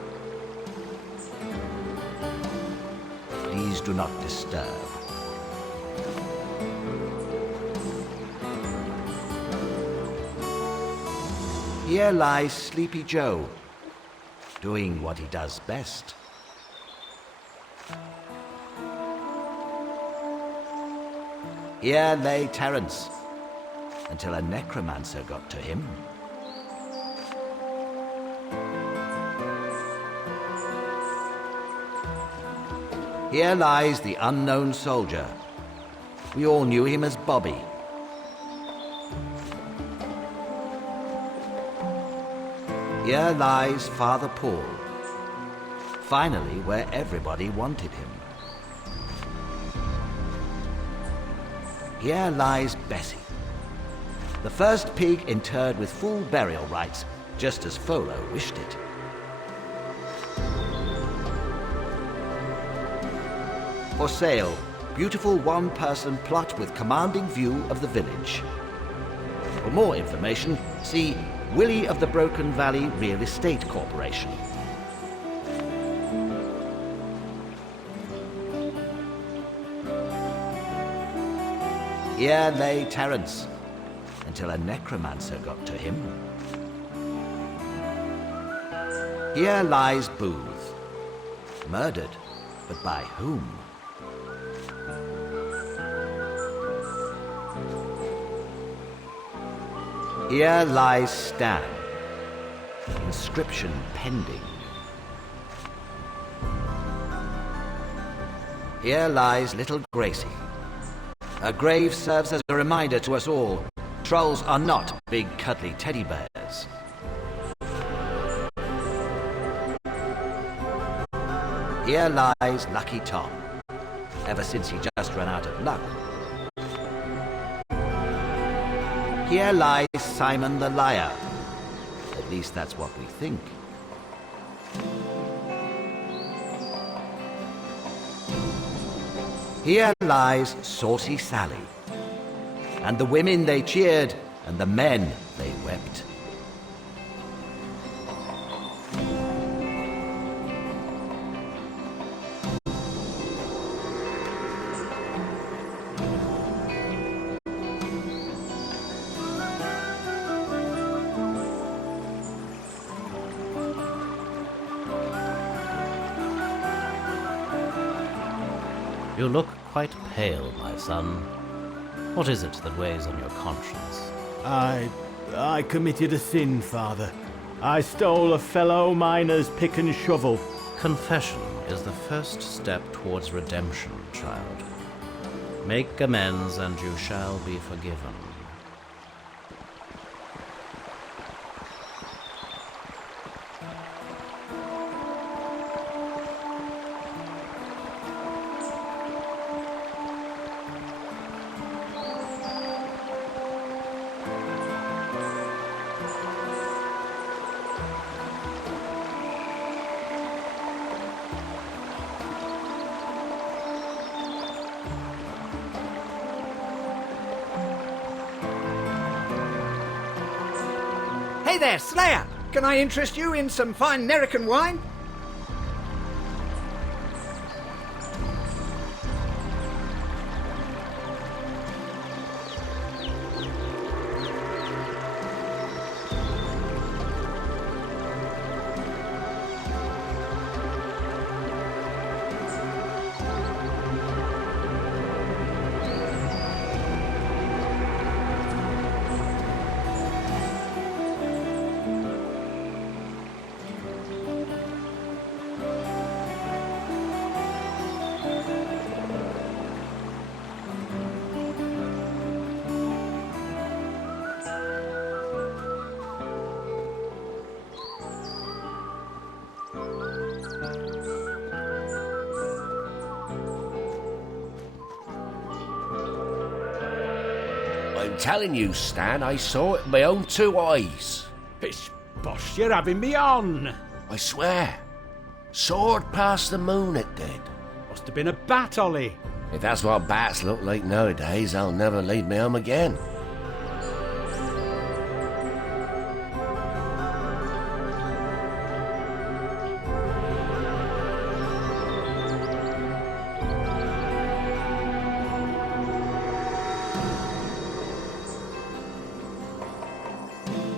Please do not disturb. Here lies Sleepy Joe, doing what he does best. Here lay Terence, until a necromancer got to him. Here lies the unknown soldier. We all knew him as Bobby. Here lies Father Paul, finally where everybody wanted him. Here lies Bessie, the first pig interred with full burial rites, just as Folo wished it. For sale, beautiful one-person plot with commanding view of the village. For more information, see Willie of the Broken Valley Real Estate Corporation. Here lay Terence, until a necromancer got to him. Here lies Booth, murdered, but by whom? Here lies Stan, inscription pending. Here lies little Gracie. Her grave serves as a reminder to us all, trolls are not big cuddly teddy bears. Here lies Lucky Tom, ever since he just ran out of luck. Here lies Simon the Liar. At least that's what we think. Here lies Saucy Sally. And the women they cheered, and the men they wept. You look quite pale, my son. What is it that weighs on your conscience? I committed a sin, Father. I stole a fellow miner's pick and shovel. Confession is the first step towards redemption, child. Make amends and you shall be forgiven. Hey there, Slayer! Can I interest you in some fine American wine? telling you, Stan, I saw it with my own 2 eyes. Pish bosh, you're having me on. I swear. Soared past the moon, it did. Must have been a bat, Ollie. If that's what bats look like nowadays, I'll never leave my home again.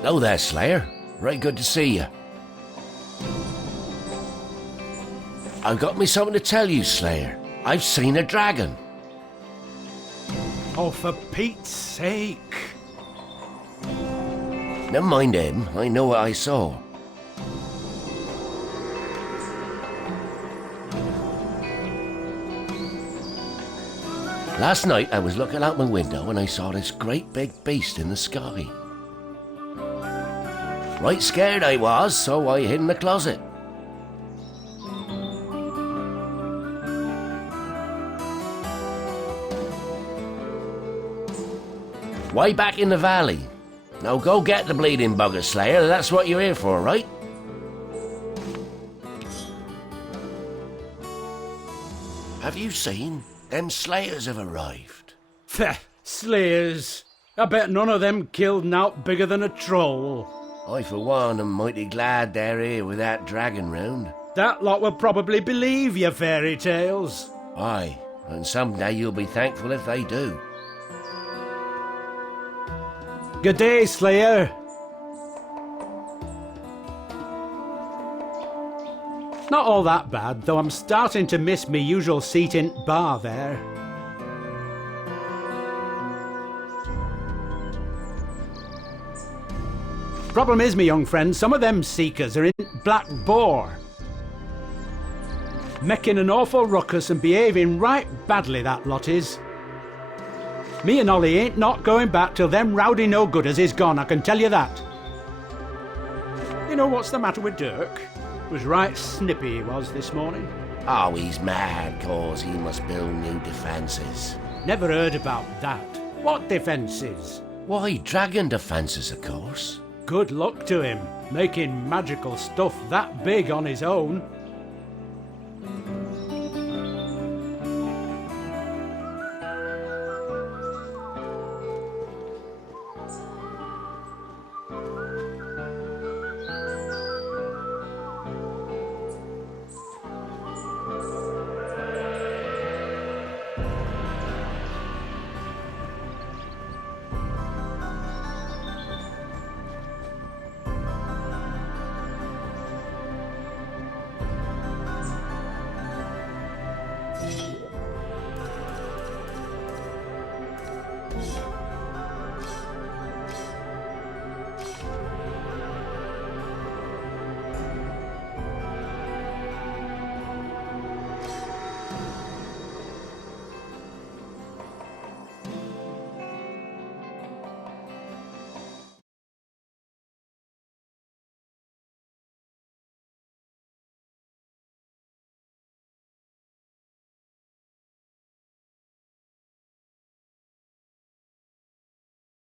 Hello there, Slayer. Right good to see you. I've got me something to tell you, Slayer. I've seen a dragon. Oh, for Pete's sake. Never mind him. I know what I saw. Last night I was looking out my window and I saw this great big beast in the sky. Right scared I was, so I hid in the closet. Way back in the valley. Now go get the bleeding bugger, Slayer. That's what you're here for, right? Have you seen? Them Slayers have arrived. Slayers. I bet none of them killed nowt bigger than a troll. I, for one, am mighty glad they're here with that dragon round. That lot will probably believe your fairy tales. Aye, and someday you'll be thankful if they do. Good day, Slayer. Not all that bad, though I'm starting to miss me usual seat in bar there. Problem is, me young friend, some of them seekers are in Black Boar. Making an awful ruckus and behaving right badly, that lot is. Me and Ollie ain't not going back till them rowdy no-gooders is gone, I can tell you that. You know what's the matter with Dirk? Was right snippy he was this morning. Oh, he's mad, cause he must build new defences. Never heard about that. What defences? Why, dragon defences, of course. Good luck to him, making magical stuff that big on his own.